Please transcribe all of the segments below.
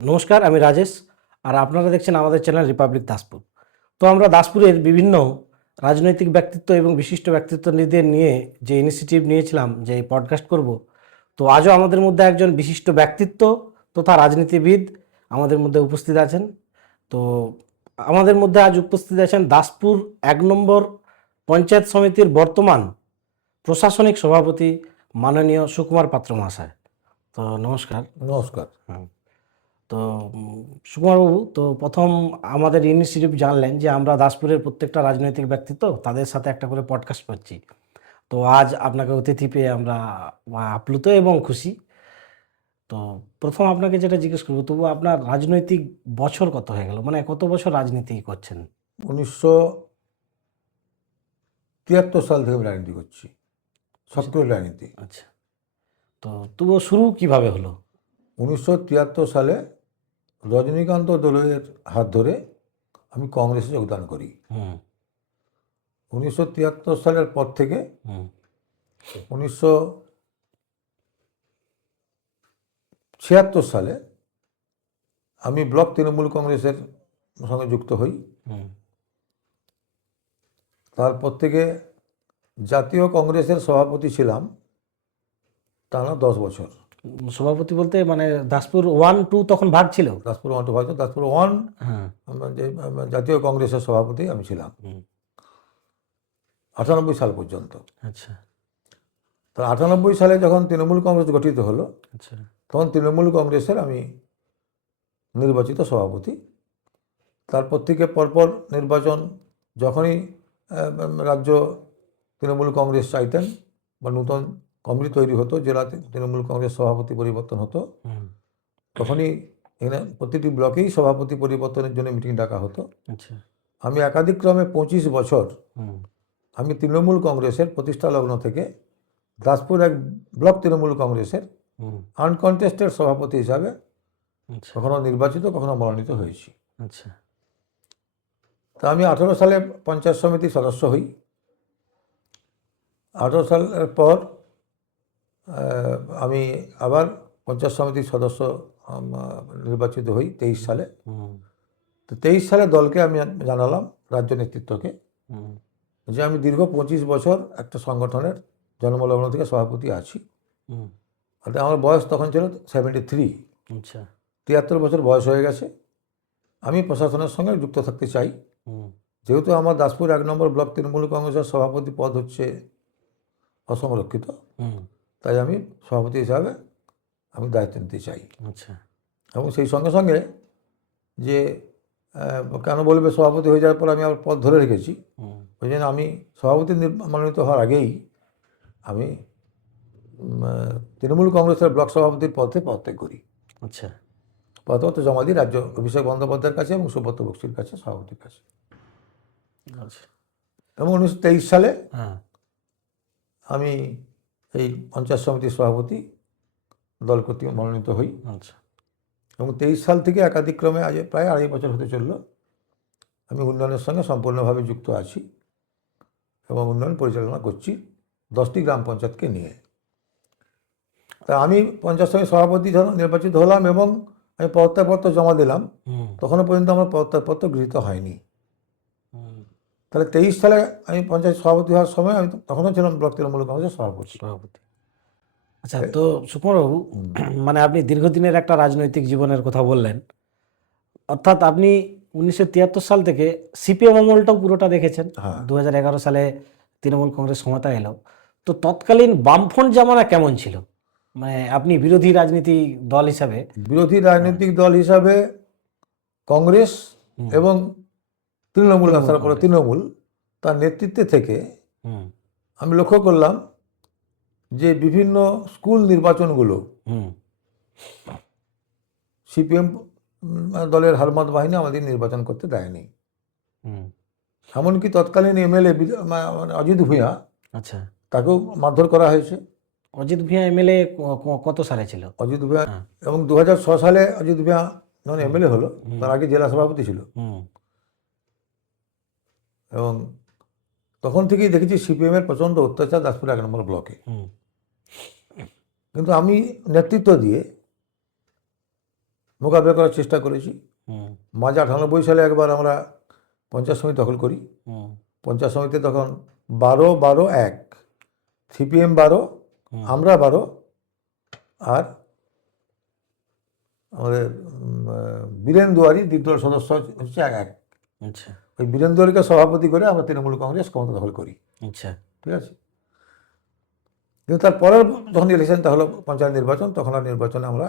নমস্কার, আমি রাজেশ। আর আপনারা দেখছেন আমাদের চ্যানেল রিপাবলিক দাসপুর। তো আমরা দাসপুরের বিভিন্ন রাজনৈতিক ব্যক্তিত্ব এবং বিশিষ্ট ব্যক্তিত্বদের নিয়ে যে ইনিশিয়েটিভ নিয়েছিলাম যে এই পডকাস্ট করব, তো আজও আমাদের মধ্যে একজন বিশিষ্ট ব্যক্তিত্ব তথা রাজনীতিবিদ আমাদের মধ্যে উপস্থিত আছেন। তো আমাদের মধ্যে আজ উপস্থিত আছেন দাসপুর 1 নম্বর পঞ্চায়েত সমিতির বর্তমান প্রশাসনিক সভাপতি মাননীয় সুকুমার পাত্র মহাশয়। তো নমস্কার। নমস্কার। হুম। তো সুকুমারবাবু, তো প্রথম আমাদের ইনিশিয়েটিভ জানলেন যে আমরা দাসপুরের প্রত্যেকটা রাজনৈতিক ব্যক্তিত্ব তাদের সাথে একটা করে পডকাস্ট করছি। তো আজ আপনাকে অতিথি পেয়ে আমরা আপ্লুত এবং খুশি। তো প্রথম আপনাকে যেটা জিজ্ঞেস করবো, তবু আপনার রাজনৈতিক বছর কত হয়ে গেল, মানে কত বছর রাজনীতি করছেন? 1973 সাল থেকে আমি রাজনীতি করছি, সক্রিয় রাজনীতি। আচ্ছা, তো তবু শুরু কিভাবে হলো? 1973 সালে রজনীকান্ত দলের হাত ধরে আমি কংগ্রেসে যোগদান করি। হুম 1973 সালের পর থেকে হুম 1976 সালে আমি ব্লক তৃণমূল কংগ্রেসের সঙ্গে যুক্ত হই। হুম তারপর থেকে জাতীয় কংগ্রেসের সভাপতি ছিলাম টানা 10 বছর। সভাপতি বলতে মানে দাসপুর 1-2 তখন ভাগ ছিল? দাসপুর ওয়ান হয়তো দাসপুর ওয়ান হ্যাঁ। যে জাতীয় কংগ্রেসের সভাপতি আমি ছিলাম হুম 98 সাল পর্যন্ত। আচ্ছা তো 98 সালে যখন তৃণমূল কংগ্রেস গঠিত হলো, আচ্ছা তখন তৃণমূল কংগ্রেসের আমি নির্বাচিত সভাপতি। তারপর থেকে পরপর নির্বাচন, যখনই রাজ্য তৃণমূল কংগ্রেস চাইতেন বা নতুন কমিটি তৈরি হতো, জেলাতে তৃণমূল কংগ্রেস সভাপতি পরিবর্তন হতো, হুম তখনই এখানে প্রতিটি ব্লকেই সভাপতি পরিবর্তনের জন্য মিটিং ডাকা হতো। আচ্ছা আমি একাধিক ক্রমে 25 বছর হুম আমি তৃণমূল কংগ্রেসের প্রতিষ্ঠা লগ্ন থেকে দাসপুর 1 ব্লক তৃণমূল কংগ্রেসের হুম আনকনটেস্টেড সভাপতি হিসাবে আচ্ছা কখনো নির্বাচিত, কখনো মনোনীত হয়েছি। আচ্ছা তা আমি 18 সালে পঞ্চায়েত সমিতির সদস্য হই। 18 সালের পর আমি আবার পঞ্চায়েত সমিতির সদস্য নির্বাচিত হই 23 সালে। হুম তো 23 সালে দলকে আমি জানালাম, রাজ্য নেতৃত্বকে, হুম যে আমি দীর্ঘ 25 বছর একটা সংগঠনের জন্মলগ্ন থেকে সভাপতি আছি। হুম আর আমার বয়স তখন ছিল 73, আচ্ছা 73 বছর বয়স হয়ে গেছে। আমি প্রশাসনের সঙ্গে যুক্ত থাকতে চাই। হুম যেহেতু আমার দাসপুর 1 নম্বর ব্লক তৃণমূল কংগ্রেসের সভাপতি পদ হচ্ছে অসংরক্ষিত, হুম তাই আমি সভাপতি হিসাবে আমি দায়িত্ব নিতে চাই। আচ্ছা এবং সেই সঙ্গে সঙ্গে যে কেন বলবে সভাপতি হয়ে যাওয়ার পর আমি আবার পদ ধরে রেখেছি, হুম ওই জন্য আমি সভাপতি মনোনীত হওয়ার আগেই আমি তৃণমূল কংগ্রেসের ব্লক সভাপতির পদে পদত্যাগ করি। আচ্ছা পদত্যাগ জমা দিই রাজ্য অভিষেক বন্দ্যোপাধ্যায়ের কাছে এবং সুব্রত বক্সির কাছে, সভাপতির কাছে। আচ্ছা এবং 1923 সালে হ্যাঁ আমি এই পঞ্চায়েত সমিতির সভাপতি দল কর্তৃক মনোনীত হই। আচ্ছা এবং 23 সাল থেকে একাধিক ক্রমে আজ প্রায় 2.5 বছর হতে চলল আমি উন্নয়নের সঙ্গে সম্পূর্ণভাবে যুক্ত আছি এবং উন্নয়ন পরিচালনা করছি 10টি গ্রাম পঞ্চায়েতকে নিয়ে। তা আমি পঞ্চায়েত সমিতির সভাপতি যখন নির্বাচিত হলাম এবং আমি পদত্যাগপত্র জমা দিলাম, হুম তখনও পর্যন্ত আমার পদত্যাগপত্র গৃহীত হয়নি। হুম তাহলে 23 সালে আমি পঞ্চায়েত সভাপতি হওয়ার সময় আমি তখনও ছিলাম ব্লক তৃণমূল কংগ্রেসের সভাপতি। সভাপতি। আচ্ছা, তো সুকুমারবাবু, মানে আপনি দীর্ঘদিনের একটা রাজনৈতিক জীবনের কথা বললেন, অর্থাৎ আপনি 1973 সাল থেকে সিপিএম আমলটাও পুরোটা দেখেছেন। হ্যাঁ। 2011 সালে তৃণমূল কংগ্রেস ক্ষমতা এলো, তো তৎকালীন বামফ্রন্ট জামানা কেমন ছিল? মানে আপনি বিরোধী রাজনীতি দল হিসাবে। বিরোধী রাজনৈতিক দল হিসাবে কংগ্রেস হুম এবং তৃণমূল, তৃণমূল আসার পরে কংগ্রেস। তৃণমূল, তার নেতৃত্বে থেকে হুম আমি লক্ষ্য করলাম যে বিভিন্ন স্কুল নির্বাচনগুলো হুম সিপিএম দলের হারমাত বাহিনী আমাদের নির্বাচন করতে দেয়নি। হুম এমনকি তৎকালীন এমএলএ অজিত ভূঁইয়া, আচ্ছা, তাকেও মারধর করা হয়েছে। অজিত ভূঁইয়া এমএলএ কত সালে ছিল? অজিত ভূঁইয়া হ্যাঁ। এবং 2006 সালে অজিত ভূঁইয়া যখন এমএলএ হলো, হুম তার আগে জেলা সভাপতি ছিল। হুম এবং তখন থেকেই দেখেছি সিপিএমের প্রচণ্ড অত্যাচার দাসপুর 1 নম্বর ব্লকে। হুম কিন্তু আমি নেতৃত্ব দিয়ে মোকাবিলা করার চেষ্টা করেছি। হুম, মাঝে 98 সালে একবার আমরা পঞ্চায়েত সমিতি দখল করি। হুম, পঞ্চায়েত সমিতি তখন 12-12-1, সিপিএম 12, হুম, আমরা 12, আর আমাদের বীরেন দুয়ারি দ্বিতীয় সদস্য হচ্ছে 1-1। আচ্ছা, ওই বীরেন দুয়ারিকে সভাপতি করে আমরা তৃণমূল কংগ্রেস ক্ষমতা দখল করি। আচ্ছা, ঠিক আছে। কিন্তু তারপরের যখন ইলেকশনটা হলো পঞ্চায়েত নির্বাচন, তখন আর নির্বাচনে আমরা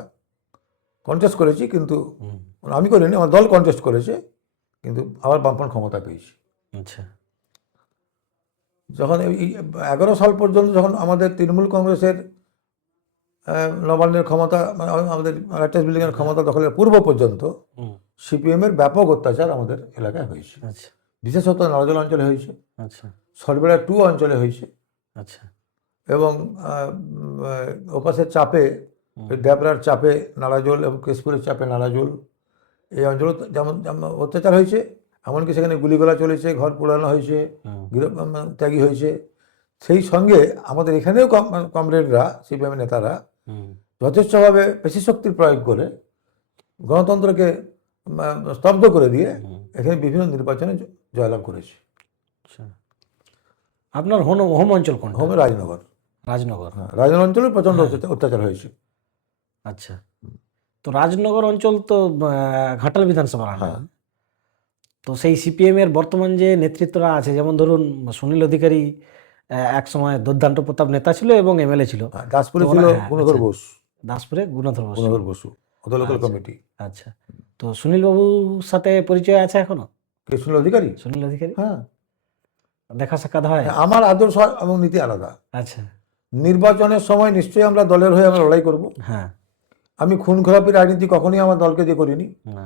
কন্টেস্ট করেছি, কিন্তু হুম, আমি করিনি, আমার দল কন্টেস্ট করেছে, কিন্তু আবার বামফ্রন্ট ক্ষমতা পেয়েছি। আচ্ছা, যখন এই 11 সাল পর্যন্ত যখন আমাদের তৃণমূল কংগ্রেসের নবান্নের ক্ষমতা, মানে আমাদের রাইটার্স বিল্ডিংয়ের ক্ষমতা দখলের পূর্ব পর্যন্ত হুম, সিপিএমের ব্যাপক অত্যাচার আমাদের এলাকায় হয়েছে। আচ্ছা, বিশেষত নারজল অঞ্চলে হয়েছে, আচ্ছা, সরবেড়া 2 অঞ্চলে হয়েছে, আচ্ছা, এবং ওপাশের চাপে, ড্যাবরার চাপে নারাজল এবং কেশপুরের চাপে নারাজল, এই অঞ্চলে যেমন যেমন অত্যাচার হয়েছে, এমনকি সেখানে গুলিগোলা চলেছে, ঘর পোড়ানো হয়েছে, ত্যাগী হয়েছে। সেই সঙ্গে আমাদের এখানেও কমরেডরা, সিপিএমের নেতারা হুম, যথেষ্টভাবে পেশিশক্তির প্রয়োগ করে গণতন্ত্রকে স্তব্ধ করে দিয়ে এখানে বিভিন্ন নির্বাচনে জয়লাভ করেছে। আচ্ছা। আপনার হোম অঞ্চল কোনটা? হোমে রাজনগর। রাজনগর। হ্যাঁ, রাজনগর অঞ্চলে প্রচণ্ড অত্যাচার হয়েছে। আচ্ছা, তো রাজনগর অঞ্চল তো ঘাটাল বিধানসভা হ্যাঁ, তো সেই সিপিএম এর বর্তমান যে নেতৃত্বরা আছে, যেমন ধরুন সুনীল অধিকারী এক সময় দুর্দান্ত প্রতাপ নেতা ছিল এবং এমএলএ ছিল। দাসপুরে তো ছিল হ্যাঁ, গুণধর আচ্ছা। বোস। দাসপুরে গুণধর বসু। গুণধর বসু, ওদের লোকাল আচ্ছা। কমিটি। আচ্ছা, তো সুনীল বাবুর সাথে পরিচয় আছে এখনো? কে, সুনীল অধিকারী? সুনীল অধিকারী হ্যাঁ, দেখা সাক্ষাৎ হয়? আমার আদর্শ এবং নীতি আলাদা। আচ্ছা, নির্বাচনের সময় নিশ্চয়ই আমরা দলের হয়ে আমরা লড়াই করব। হ্যাঁ, আমি খুন খারাপি রাজনীতি কখনোই আমার দলকে দিয়ে করিনি, না,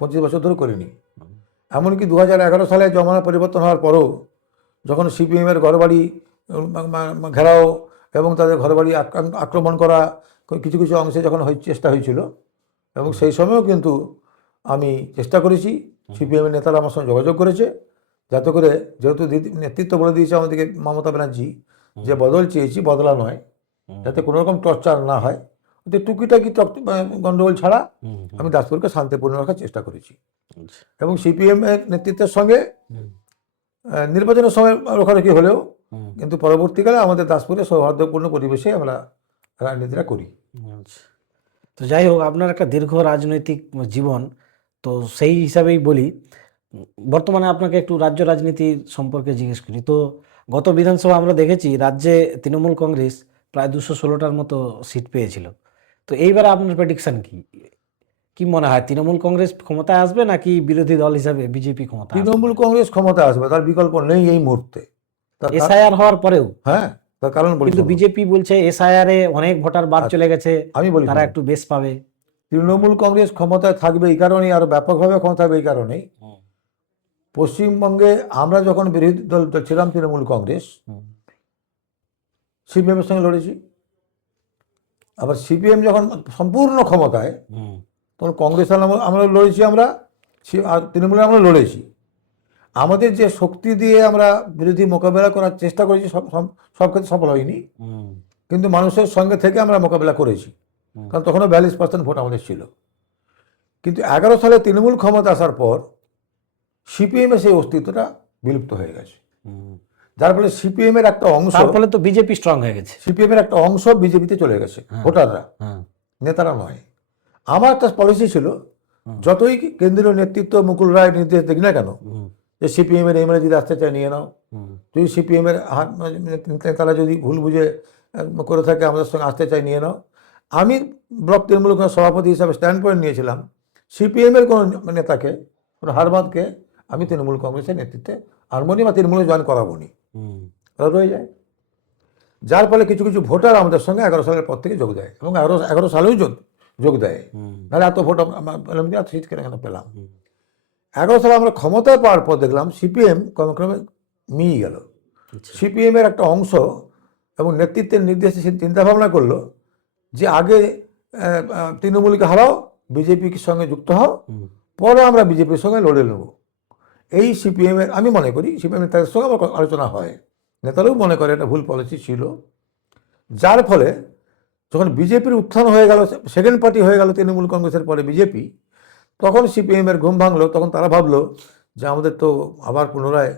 25 বছর ধরে করিনি। এমনকি 2011 সালে জমানা পরিবর্তন হওয়ার পরও যখন সিপিএমের ঘরবাড়ি ঘেরাও এবং তাদের ঘরবাড়ি আক্রমণ করা কিছু কিছু অংশে যখন চেষ্টা হয়েছিল, এবং সেই সময়ও কিন্তু আমি চেষ্টা করেছি, সিপিএমের নেতারা আমার সঙ্গে যোগাযোগ করেছে, যাতে করে, যেহেতু নেতৃত্ব বলে দিয়েছে আমাদেরকে মমতা ব্যানার্জি, যে বদল চেয়েছি, বদলা নয়, যাতে কোনো রকম টর্চার না হয়, ওদের টুকিটাকি গণ্ডগোল ছাড়া আমি দাসপুরকে শান্তিপূর্ণ রাখার চেষ্টা করেছি। আচ্ছা, এবং সিপিএমের নেতৃত্বের সঙ্গে নির্বাচনের সময় রোখারোখি হলেও কিন্তু পরবর্তীকালে আমাদের দাসপুরে সৌহার্দ্যপূর্ণ পরিবেশে আমরা রাজনীতিটা করি। আচ্ছা। তো যাই হোক, আপনার একটা দীর্ঘ রাজনৈতিক জীবন, তো সেই হিসাবেই বলি, বর্তমানে আপনাকে একটু রাজ্য রাজনীতির সম্পর্কে জিজ্ঞেস করি। তো গত বিধানসভা আমরা দেখেছি রাজ্যে তৃণমূল কংগ্রেস প্রায় 216টার মতো সিট পেয়েছিল। তো এইবারে আপনার প্রেডিকশন কি? কি মনে হয়, তৃণমূল কংগ্রেস ক্ষমতায় আসবে নাকি বিরোধী দল হিসাবে বিজেপি ক্ষমতা আসবে? তৃণমূল কংগ্রেস ক্ষমতা আসবে, তার বিকল্প নেই এই মুহূর্তে। এসআইআর হওয়ার পরেও? হ্যাঁ, তার কারণ বলি। কিন্তু বিজেপি বলছে এসআইআর এ অনেক ভোটার বাদ চলে গেছে, আমি বলি, তারা একটু বেশ পাবে। তৃণমূল কংগ্রেস ক্ষমতায় থাকবে এই কারণেই, আরো ব্যাপকভাবে ক্ষমতা থাকবে এই কারণেই, পশ্চিমবঙ্গে আমরা যখন বিরোধী দল ছিলাম তৃণমূল কংগ্রেস, সিপিএমের সঙ্গে লড়েছি। আবার সিপিএম যখন সম্পূর্ণ ক্ষমতায়, তখন কংগ্রেস আমরা লড়েছি, আর তৃণমূলে আমরা লড়েছি। আমাদের যে শক্তি দিয়ে আমরা বিরোধী মোকাবেলা করার চেষ্টা করেছি, সব ক্ষেত্রে সফল হয়নি, কিন্তু মানুষের সঙ্গে থেকে আমরা মোকাবেলা করেছি, কারণ তখনও 42% ভোট আমাদের ছিল। কিন্তু 11 সালে তৃণমূল ক্ষমতা আসার পর সিপিএমের সেই অস্তিত্বটা বিলুপ্ত হয়ে গেছে, যার ফলে সিপিএমের একটা অংশ, তার ফলে তো বিজেপি স্ট্রং হয়ে গেছে। সিপিএমের একটা অংশ বিজেপিতে চলে গেছে, ভোটাররা, নেতারা নয়। আমার একটা পলিসি ছিল, যতই কেন্দ্রীয় নেতৃত্ব মুকুল রায় নির্দেশ দেখি না কেন, যে সিপিএমের এমএলএ যদি আসতে চায় নিয়ে নাও, যদি সিপিএমের নেতারা যদি ভুল বুঝে করে থাকে আমাদের সঙ্গে আসতে চায় নিয়ে নাও। আমি ব্লক তৃণমূল সভাপতি হিসাবে স্ট্যান্ড পয়েন্ট নিয়েছিলাম, সিপিএমের কোনো নেতাকে, কোনো হারবাদকে আমি তৃণমূল কংগ্রেসের নেতৃত্বে আনবনি বা তৃণমূলে জয়েন করাবো নি, ওরা রয়ে যায়। যার ফলে কিছু কিছু ভোটার আমাদের সঙ্গে 11 সালের পর থেকে যোগ দেয়, এবং 11 সালেও যোগ দেয়, নাহলে এত ভোট পেলাম কি, এত সিট কেন পেলাম। 11 সালে আমরা ক্ষমতায় পাওয়ার পর দেখলাম সিপিএম ক্রমে মিয়ে গেল। সিপিএমের একটা অংশ এবং নেতৃত্বের নির্দেশে চিন্তাভাবনা করলো যে আগে তৃণমূলকে হারাও, বিজেপির সঙ্গে যুক্ত হও, পরে আমরা বিজেপির সঙ্গে লড়ে নেব। এই সিপিএমের, আমি মনে করি সিপিএম নেতাদের সঙ্গে আমার আলোচনা হয়, নেতারাও মনে করে এটা ভুল পলিসি ছিল, যার ফলে যখন বিজেপির উত্থান হয়ে গেল, সেকেন্ড পার্টি হয়ে গেল তৃণমূল কংগ্রেসের পরে বিজেপি, তখন সিপিএমের ঘুম ভাঙলো। তখন তারা ভাবলো যে আমাদের তো আবার পুনরায়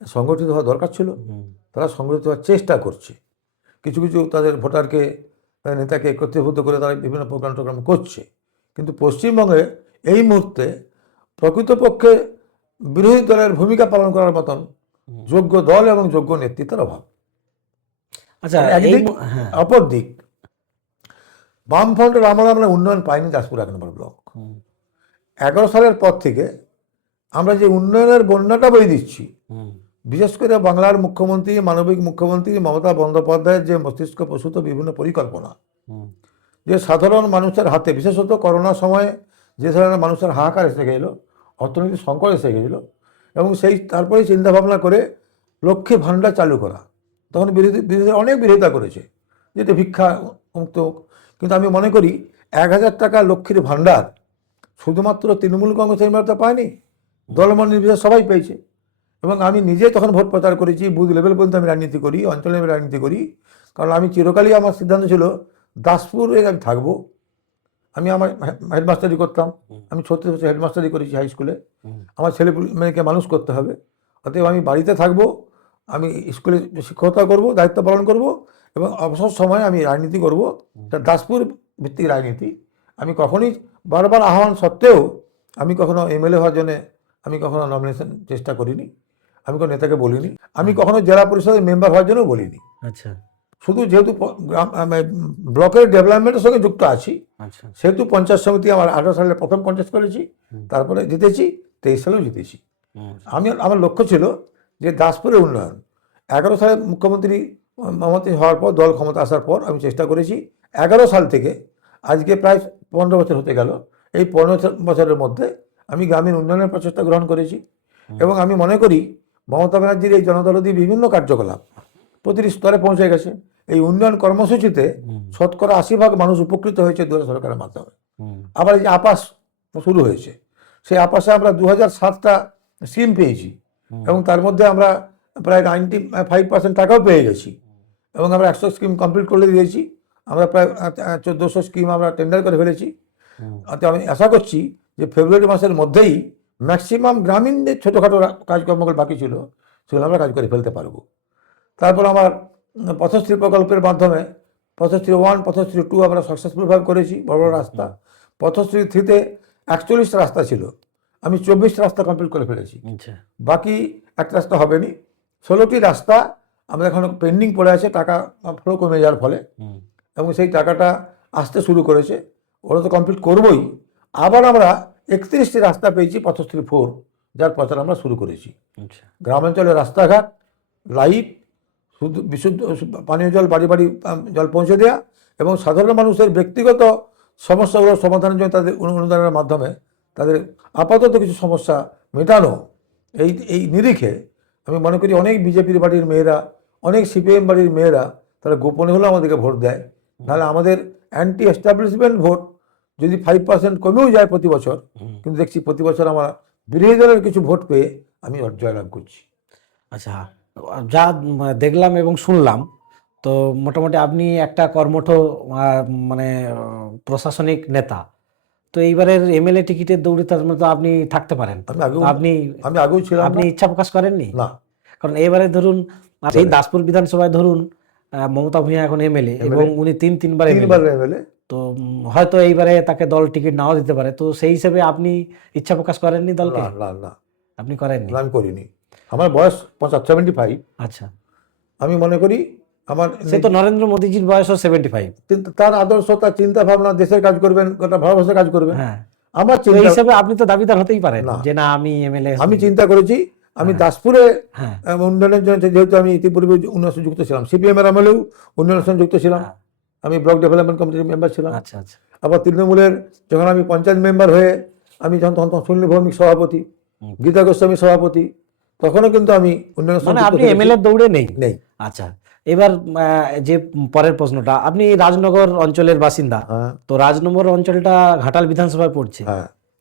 সংগঠিত হওয়া দরকার ছিল। তারা সংগঠিত হওয়ার চেষ্টা করছে, কিছু কিছু তাদের ভোটারকে, নেতাকে একত্রীভূত করে তারা বিভিন্ন প্রোগ্রাম করছে। কিন্তু পশ্চিমবঙ্গে এই মুহূর্তে প্রকৃতপক্ষে বিরোধী দলের ভূমিকা পালন করার মতন যোগ্য দল এবং যোগ্য নেতৃত্বের অভাব। আচ্ছা, একদিক, অপর দিক বামফ্রন্টের আমলে আমরা উন্নয়ন পাইনি দাসপুর 1 নম্বর ব্লক। 11 সালের পর থেকে আমরা যে উন্নয়নের বন্যাটা বয়ে দিচ্ছি, বিশেষ করে বাংলার মুখ্যমন্ত্রী, মানবিক মুখ্যমন্ত্রী মমতা বন্দ্যোপাধ্যায়ের যে মস্তিষ্ক প্রসূত বিভিন্ন পরিকল্পনা, যে সাধারণ মানুষের হাতে, বিশেষত করোনার সময়ে যে ধরনের মানুষের হাহাকার এসে গেল, অর্থনৈতিক সংকট এসে গেল, এবং সেই তারপরে চিন্তাভাবনা করে লক্ষ্মী ভাণ্ডার চালু করা। তখন বিরোধীরা অনেক বিরোধিতা করেছে, যেটা ভিক্ষা মুক্ত। কিন্তু আমি মনে করি 1000 টাকা লক্ষ্মীর ভাণ্ডার শুধুমাত্র তৃণমূল কংগ্রেসের মেয়েরা পায়নি, দলমত নির্বিশেষে সবাই পেয়েছে। এবং আমি নিজে তখন ভোট প্রচার করেছি, বুথ লেভেল পর্যন্ত আমি রাজনীতি করি, অঞ্চল লেভেল রাজনীতি করি। কারণ আমি চিরকালই আমার সিদ্ধান্ত ছিল দাসপুরে আমি থাকবো। আমি আমার হেডমাস্টারি করতাম, আমি 36 বছর হেডমাস্টারি করেছি হাই স্কুলে। আমার ছেলে মেয়েকে মানুষ করতে হবে, অতএব আমি বাড়িতে থাকবো, আমি স্কুলে শিক্ষকতা করব, দায়িত্ব পালন করব, এবং অবসর সময় আমি রাজনীতি করব। তা দাসপুর ভিত্তিক রাজনীতি। আমি কখনোই, বারবার আহ্বান সত্ত্বেও আমি কখনো এমএলএ হওয়ার জন্য আমি কখনো নমিনেশন চেষ্টা করিনি, আমি কোনো নেতাকে বলিনি, আমি কখনো জেলা পরিষদের মেম্বার হওয়ার জন্য বলিনি। আচ্ছা, শুধু যেহেতু ব্লকের ডেভেলপমেন্টের সঙ্গে যুক্ত আছি, আচ্ছা, সেহেতু পঞ্চায়েত সমিতি আমার 18 সালে প্রথম কন্টেস্ট করেছি, তারপরে জিতেছি, 23 সালেও জিতেছি। আমার লক্ষ্য ছিল যে দাসপুরের উন্নয়ন। 11 সালে মুখ্যমন্ত্রী মমতা হওয়ার পর, দল ক্ষমতা আসার পর আমি চেষ্টা করেছি 11 সাল থেকে আজকে প্রায় 15 বছর হতে গেল। এই 15 বছরের মধ্যে আমি গ্রামীণ উন্নয়নের প্রচেষ্টা গ্রহণ করেছি। এবং আমি মনে করি মমতা ব্যানার্জির এই জনদলদী বিভিন্ন কার্যকলাপ প্রতিটি স্তরে পৌঁছে গেছে। এই উন্নয়ন কর্মসূচিতে শতকরা 80% মানুষ উপকৃত হয়েছে দুয়ারে সরকারের মাধ্যমে। আবার এই যে আবাস শুরু হয়েছে, সেই আবাসে আমরা 2007টা স্কিম পেয়েছি, এবং তার মধ্যে আমরা প্রায় 95% টাকাও পেয়ে গেছি, এবং আমরা 100 স্কিম কমপ্লিট করে দিয়েছি। আমরা প্রায় 1400 স্কিম আমরা টেন্ডার করে ফেলেছি। আমি আশা করছি যে ফেব্রুয়ারি মাসের মধ্যেই ম্যাক্সিমাম গ্রামীণ যে ছোটোখাটো কাজকর্মগুলো বাকি ছিল সেগুলো আমরা কাজ করে ফেলতে পারবো। তারপর আমার পথশ্রী প্রকল্পের মাধ্যমে পথশ্রী 1, পথশ্রী 2 আমরা সাকসেসফুলভাবে করেছি, বড় বড় রাস্তা। পথশ্রী 3তে 41টা রাস্তা ছিল, আমি 24টা রাস্তা কমপ্লিট করে ফেলেছি। বাকি একটা রাস্তা হবে নি, 16টি রাস্তা আমরা এখন পেন্ডিং পড়ে আছে, টাকা ফ্লো কমে যাওয়ার ফলে, এবং সেই টাকাটা আসতে শুরু করেছে, ওরা তো কমপ্লিট করবই। আবার আমরা 31টি রাস্তা পেয়েছি পথশ্রী 4, যার প্রচার আমরা শুরু করেছি। গ্রামাঞ্চলে রাস্তাঘাট, লাইট, শুধু বিশুদ্ধ পানীয় জল, বাড়ি বাড়ি জল পৌঁছে দেওয়া, এবং সাধারণ মানুষের ব্যক্তিগত সমস্যাগুলোর সমাধানের জন্য তাদের অনুদানের মাধ্যমে তাদের আপাতত কিছু সমস্যা মেটানো। এই নিরিখে আমি মনে করি অনেক বিজেপির বাড়ির মেয়েরা, অনেক সিপিএম বাড়ির মেয়েরা তারা গোপনে হলেও আমাদেরকে ভোট দেয়। নাহলে আমাদের অ্যান্টি এস্টাবলিশমেন্ট ভোট যদি 5% কমেও যায় প্রতি বছর, কিন্তু দেখছি প্রতি বছর আমার বিরোধী দলের কিছু ভোট পেয়ে আমি জয়লাভ করছি। আচ্ছা, যা দেখলাম এবং শুনলাম, তো মোটামুটি আপনি একটা কর্মঠ মানে প্রশাসনিক নেতা, তো এইবারের এমএলএ টিকিটের দৌড়িতার মতো আপনি থাকতে পারেন। আমি আগেও ছিলাম, আপনি ইচ্ছা প্রকাশ করেননি? না, কারণ এবারে ধরুন এই দাসপুর বিধানসভায় ধরুন মমতা ভূঁইয়া এখন এমএলএ, এবং উনি তিনবার এমএলএ, তো হয়তো এইবারে তাকে দল টিকিট নাও দিতে পারে, তো সেই হিসেবে আপনি ইচ্ছা প্রকাশ করেননি দলকে? না, আপনি করেননি? আমি করিনি। আমার বয়স 75। আচ্ছা, আমি মনে করি আমার, সে তো নরেন্দ্র মোদীজির বয়সও 75, কিন্তু তার আদর্শ, তার চিন্তা ভাবনা, দেশের কাজ করবেন, গোটা ভারতবর্ষের কাজ করবেন। হ্যাঁ, আমার এই চিন্তা হিসাবে আপনি তো দাবিদার হতেই পারেন যে না আমি এমএলএ। আমি চিন্তা করেছি আমি দাসপুরে হ্যাঁ, উন্নয়নের জন্য, যেহেতু আমি ইতিপূর্বে উন্নয়নের সঙ্গে যুক্ত ছিলাম, সিপিএম এর আমলেও উন্নয়নের সঙ্গে যুক্ত ছিলাম, আমি ব্লক ডেভেলপমেন্ট কমিটির মেম্বার ছিলাম। আচ্ছা আচ্ছা, আবার তৃণমূলের যখন আমি পঞ্চায়েত মেম্বার হয়ে আমি তখন সুনীল ভৌমিক সভাপতি, গীতা গোস্বামী সভাপতি, তখনও কিন্তু আমি উন্নয়নের মানে সঙ্গে আপনি এমএলএ দৌড়ে নেই? নেই। আচ্ছা, এবার যে পরের প্রশ্নটা, আপনি রাজনগর অঞ্চলের বাসিন্দা, তো রাজনগর অঞ্চলটা ঘাটাল বিধানসভায় পড়ছে,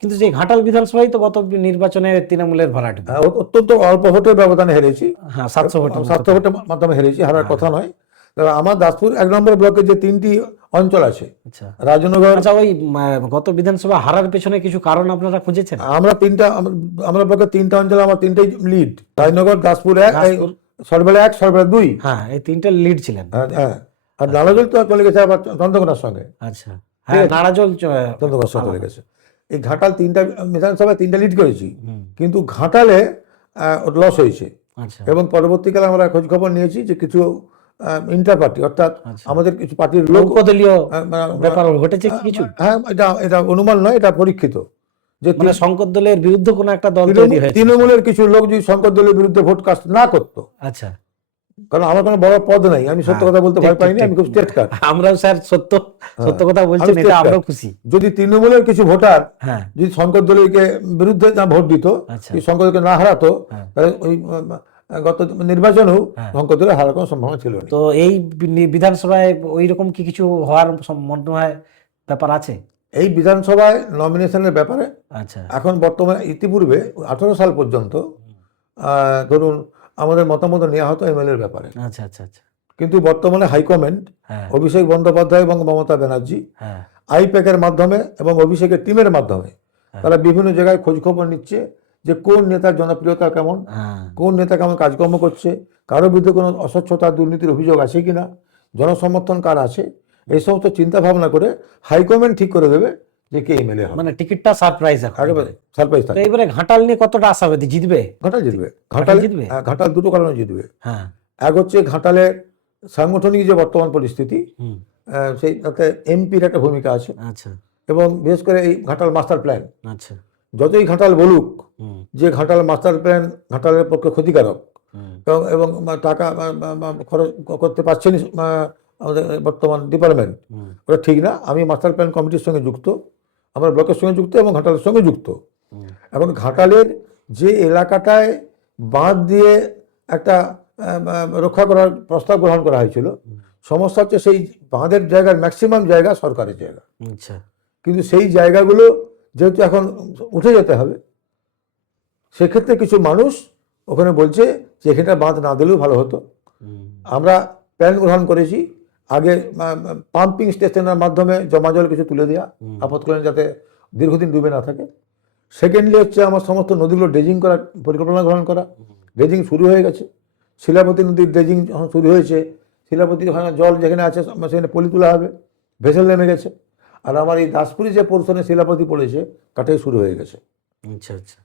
কিন্তু যে ঘাটাল বিধানসভায় তো গত নির্বাচনে তৃণমূলের ভরাট, অত্যন্ত অল্প ভোটের ব্যবধানে হেরেছি। হ্যাঁ, 700 ভোটের ভোটের মাধ্যমে হেরেছি, হারার কথা নয়। আমার দাসপুর 1 নম্বর ব্লকের যে 3টি অঞ্চল আছে। আচ্ছা রাজনগর আচ্ছা, ওই গত বিধানসভা হারার পেছনে কিছু কারণ আপনারা খুঁজেছেন? আমরা ব্লকে 3টা অঞ্চল, আমার 3টাই লিড। রাজনগর, দাসপুর 1, দাসপুর, সরবেলা 1, সরবেলা 2। হ্যাঁ, এই তিনটে লিড ছিলেন। হ্যাঁ, আর নালাজল তো চলে গেছে আবার চন্দ্রকোনার সঙ্গে, আচ্ছা, হ্যাঁ, নারাজল চন্দ্রকোনার সঙ্গে চলে আলাদা। গেছে। এই ঘাটাল 3টা বিধানসভায় 3টা লিড করেছি, হুম, কিন্তু ঘাটালে লস হয়েছে। আচ্ছা এবং পরবর্তীকালে আমরা খোঁজ খবর নিয়েছি যে কিছু ইন্টার পার্টি, অর্থাৎ আচ্ছা, আমাদের কিছু পার্টির লোক, উপদলীয় মানে ব্যাপার ঘটেছে কি কিছু? হ্যাঁ, এটা অনুমান নয়, এটা পরীক্ষিত যে মানে শঙ্কর দলের বিরুদ্ধে কোনো একটা দল তৈরি হয়েছে? তৃণমূলের কিছু লোক যদি শঙ্কর দলের বিরুদ্ধে ভোট কাস্ট না করতো, আচ্ছা, কারণ আমার কোনো বড় পদ নাই, আমি সত্য কথা বলতে ভয় পাইনি, আমি খুব স্টেট কার্ড। আমরাও স্যার সত্য সত্য কথা বলছেন, আমি এটা চেষ্টা- আমরাও খুশি। যদি তৃণমূলের কিছু ভোটার হ্যাঁ, যদি শঙ্কর দলীয়কে বিরুদ্ধে না ভোট দিত, আচ্ছা, যদি শঙ্কর দলকে না হারাতো, হ্যাঁ, তাহলে ওই গত নির্বাচনেও হ্যাঁ। শঙ্কর দলের হারার কোনো সম্ভাবনা ছিল না। তো এই বিধানসভায় ওই রকম কি কিছু হওয়ার মনে হয় ব্যাপার আছে? এই বিধানসভায় নমিনেশনের ব্যাপারে আচ্ছা, এখন বর্তমানে, ইতিপূর্বে 18 সাল পর্যন্ত ধরুন আমাদের মতামত নেওয়া হতো এমএলএর ব্যাপারে, আচ্ছা, আচ্ছা, আচ্ছা, কিন্তু বর্তমানে হাইকমেন্ট হ্যাঁ, অভিষেক বন্দ্যোপাধ্যায় এবং মমতা ব্যানার্জি হ্যাঁ, আইপ্যাকের মাধ্যমে এবং অভিষেকের টিমের মাধ্যমে হ্যাঁ। তারা বিভিন্ন জায়গায় খোঁজ খবর নিচ্ছে যে কোন নেতার জনপ্রিয়তা কেমন, হ্যাঁ, কোন নেতা কেমন কাজকর্ম করছে, কারোর বিরুদ্ধে কোনো অস্বচ্ছতা দুর্নীতির অভিযোগ আছে কিনা, জনসমর্থন কার আছে, এই সমস্ত চিন্তা ভাবনা করে হাইকমেন্ট ঠিক করে দেবে যে কে এমএলএ হবে। মানে টিকিটটা সারপ্রাইজ একেবারে সারপ্রাইজ তো থাকে। এবারে ঘাটাল নিয়ে কতটা আশাবাদী জিতবে? ঘাটাল জিতবে। ঘাটাল জিতবে? ঘাটাল দুটো কারণে জিতবে। হ্যাঁ, এক হচ্ছে ঘাটালের সাংগঠনিক যে বর্তমান পরিস্থিতি, হুম, সেই তাতে এমপির একটা ভূমিকা আছে, আচ্ছা, এবং বিশেষ করে এই ঘাটাল মাস্টার প্ল্যান, আচ্ছা, যতই ঘাটাল বলুক হুম, যে ঘাটাল মাস্টার প্ল্যান ঘাটালের পক্ষে ক্ষতিকারক, হুম, এবং টাকা খরচ করতে পারছেন আমাদের বর্তমান ডিপার্টমেন্ট, হুম, ওটা ঠিক না। আমি মাস্টার প্ল্যান কমিটির সঙ্গে যুক্ত, আমরা ব্লকের সঙ্গে যুক্ত এবং ঘাটালের সঙ্গে যুক্ত। হুম, এখন ঘাটালের যে এলাকাটায় বাঁধ দিয়ে একটা রক্ষা করার প্রস্তাব গ্রহণ করা হয়েছিল, সমস্যা হচ্ছে সেই বাঁধের জায়গার ম্যাক্সিমাম জায়গা সরকারের জায়গা, আচ্ছা, কিন্তু সেই জায়গাগুলো যেহেতু এখন উঠে যেতে হবে, সেক্ষেত্রে কিছু মানুষ ওখানে বলছে যে এখানটা বাঁধ না দিলেও ভালো হতো। হুম, আমরা প্ল্যান গ্রহণ করেছি আগে পাম্পিং স্টেশনের মাধ্যমে জমা জল কিছু তুলে দেওয়া আপৎকালীন, যাতে দীর্ঘদিন ডুবে না থাকে। সেকেন্ডলি হচ্ছে আমার সমস্ত নদীগুলো ড্রেজিং করার পরিকল্পনা গ্রহণ করা। ড্রেজিং শুরু হয়ে গেছে, শিলাপতি নদীর ড্রেজিং যখন শুরু হয়েছে, শিলাপতি ওখানে জল যেখানে আছে সেখানে পলি তোলা হবে, ভেসেল নেমে গেছে। আর আমার এই দাসপুরি যে পোর্শনে শিলাপতি পড়েছে, কাটাই শুরু হয়ে গেছে। আচ্ছা, আচ্ছা।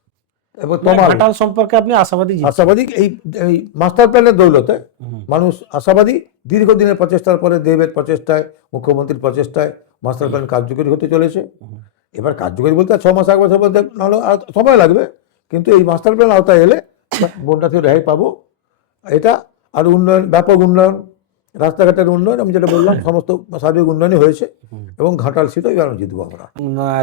এবং মানে তোমার ঘাটাল সম্পর্কে আপনি আশাবাদী জিতছেন? আশাবাদী এই এই মাস্টার প্ল্যানের দৌলতে হুম, মানুষ আশাবাদী। দীর্ঘদিনের প্রচেষ্টার পরে দেবের প্রচেষ্টায়, মুখ্যমন্ত্রীর প্রচেষ্টায় মাস্টার প্ল্যান কার্যকরী হতে চলেছে। হুম, এবার কার্যকরী বলতে আর 6 মাস 1 বছর বলতে নাহলে আর সময় লাগবে, কিন্তু এই মাস্টার প্ল্যান আওতায় এলে বন্যা থেকে রেহাই পাবো। এটা আর উন্নয়ন, ব্যাপক উন্নয়ন, রাস্তাঘাটের উন্নয়ন, আমি যেটা বললাম সমস্ত সার্বিক উন্নয়নই হয়েছে, হুম। এবং ঘাটাল সিটও এবার জিতবো আমরা।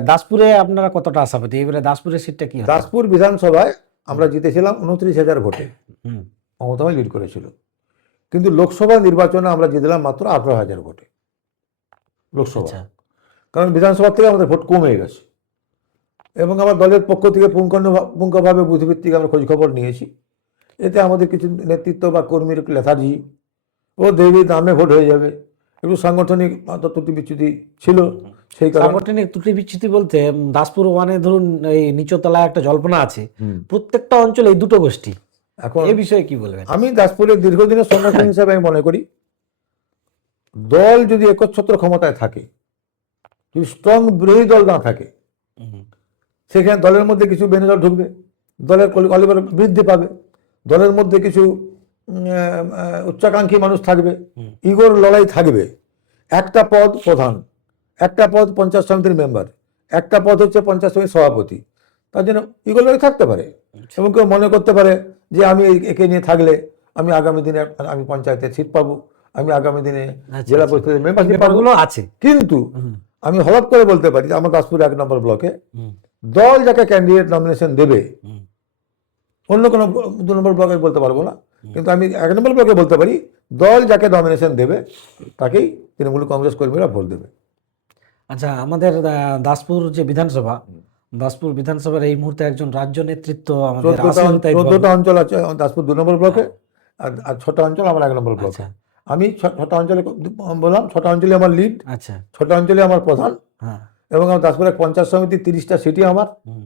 দাসপুরে আপনারা কতটা আশাবাদী? এবারে দাসপুরের সিটটা কি হবে? দাসপুর বিধানসভায় আমরা জিতেছিলাম 29,000 ভোটে, হুম, মমতা লিড করেছিল, কিন্তু লোকসভা নির্বাচনে আমরা জিতলাম মাত্র 18,000 ভোটে লোকসভা, আচ্ছা, কারণ বিধানসভা থেকে আমাদের ভোট কমে গেছে। এবং আমার দলের পক্ষ থেকে পুঙ্খানুপুঙ্খভাবে বুদ্ধিভিত্তিক আমরা খোঁজখবর নিয়েছি। এতে আমাদের কিছু নেতৃত্ব বা কর্মীর লেথার্জি ও দেবী নামে ভোট হয়ে যাবে, একটু সাংগঠনিক ত্রুটি বিচ্যুতি ছিল, সেই কারণে সাংগঠনিক ত্রুটি বিচ্যুতি বলতে দাসপুর ওয়ানে ধরুন এই নিচতলায় একটা জল্পনা আছে, প্রত্যেকটা অঞ্চলে এই দুটো গোষ্ঠী, এখন এই বিষয়ে কি বলবেন? আমি দাসপুরের দীর্ঘদিনের সংগঠন হিসেবে আমি মনে করি, দল যদি একচ্ছত্র ক্ষমতায় থাকে, যদি স্ট্রং বিরোধী দল না থাকে, হুম, সেখানে দলের মধ্যে কিছু বেনজল ঢুকবে, দলের কলিবর বৃদ্ধি পাবে, দলের মধ্যে কিছু উচ্চাকাঙ্ক্ষী মানুষ থাকবে, ইগোর লড়াই থাকবে। একটা পদ প্রধান, একটা পদ পঞ্চায়েত সমিতির মেম্বার, একটা পদ হচ্ছে পঞ্চায়েত সমিতির সভাপতি, তার জন্য ইগোর লড়াই থাকতে পারে। এবং কেউ মনে করতে পারে যে আমি একে নিয়ে থাকলে আমি আগামী দিনে আমি পঞ্চায়েতের সিট পাবো, আমি আগামী দিনে জেলা পরিষদের মেম্বারশিপ পাবো। ব্যাপারগুলো আছে। কিন্তু আমি হঠাৎ করে বলতে পারি যে আমার দাসপুর 1 নম্বর ব্লকে হুম, দল যাকে ক্যান্ডিডেট নমিনেশন দেবে, হুম, অন্য কোনো 2 নম্বর ব্লকে বলতে পারবো না, কিন্তু আমি 1 নম্বর ব্লকে বলতে পারি দল যাকে নমিনেশন দেবে তাকেই তৃণমূল কংগ্রেস কর্মীরা ভোট দেবে। আচ্ছা, আমাদের দাসপুর যে বিধানসভা, দাসপুর বিধানসভার এই মুহূর্তে একজন রাজ্য নেতৃত্ব আমাদের 14টা আসেন তাই বলবো। 14টা অঞ্চল আছে দাসপুর 2 নম্বর ব্লকে, আর 6টা অঞ্চল আমার 1 নম্বর ব্লকে। আচ্ছা, আমি ছটা অঞ্চলে বললাম, ছটা অঞ্চলে আমার লিড, আচ্ছা, ছটা অঞ্চলে আমার প্রধান, হ্যাঁ, এবং আমার দাসপুরের পঞ্চায়েত সমিতি 30টা সিটি আমার। হুম,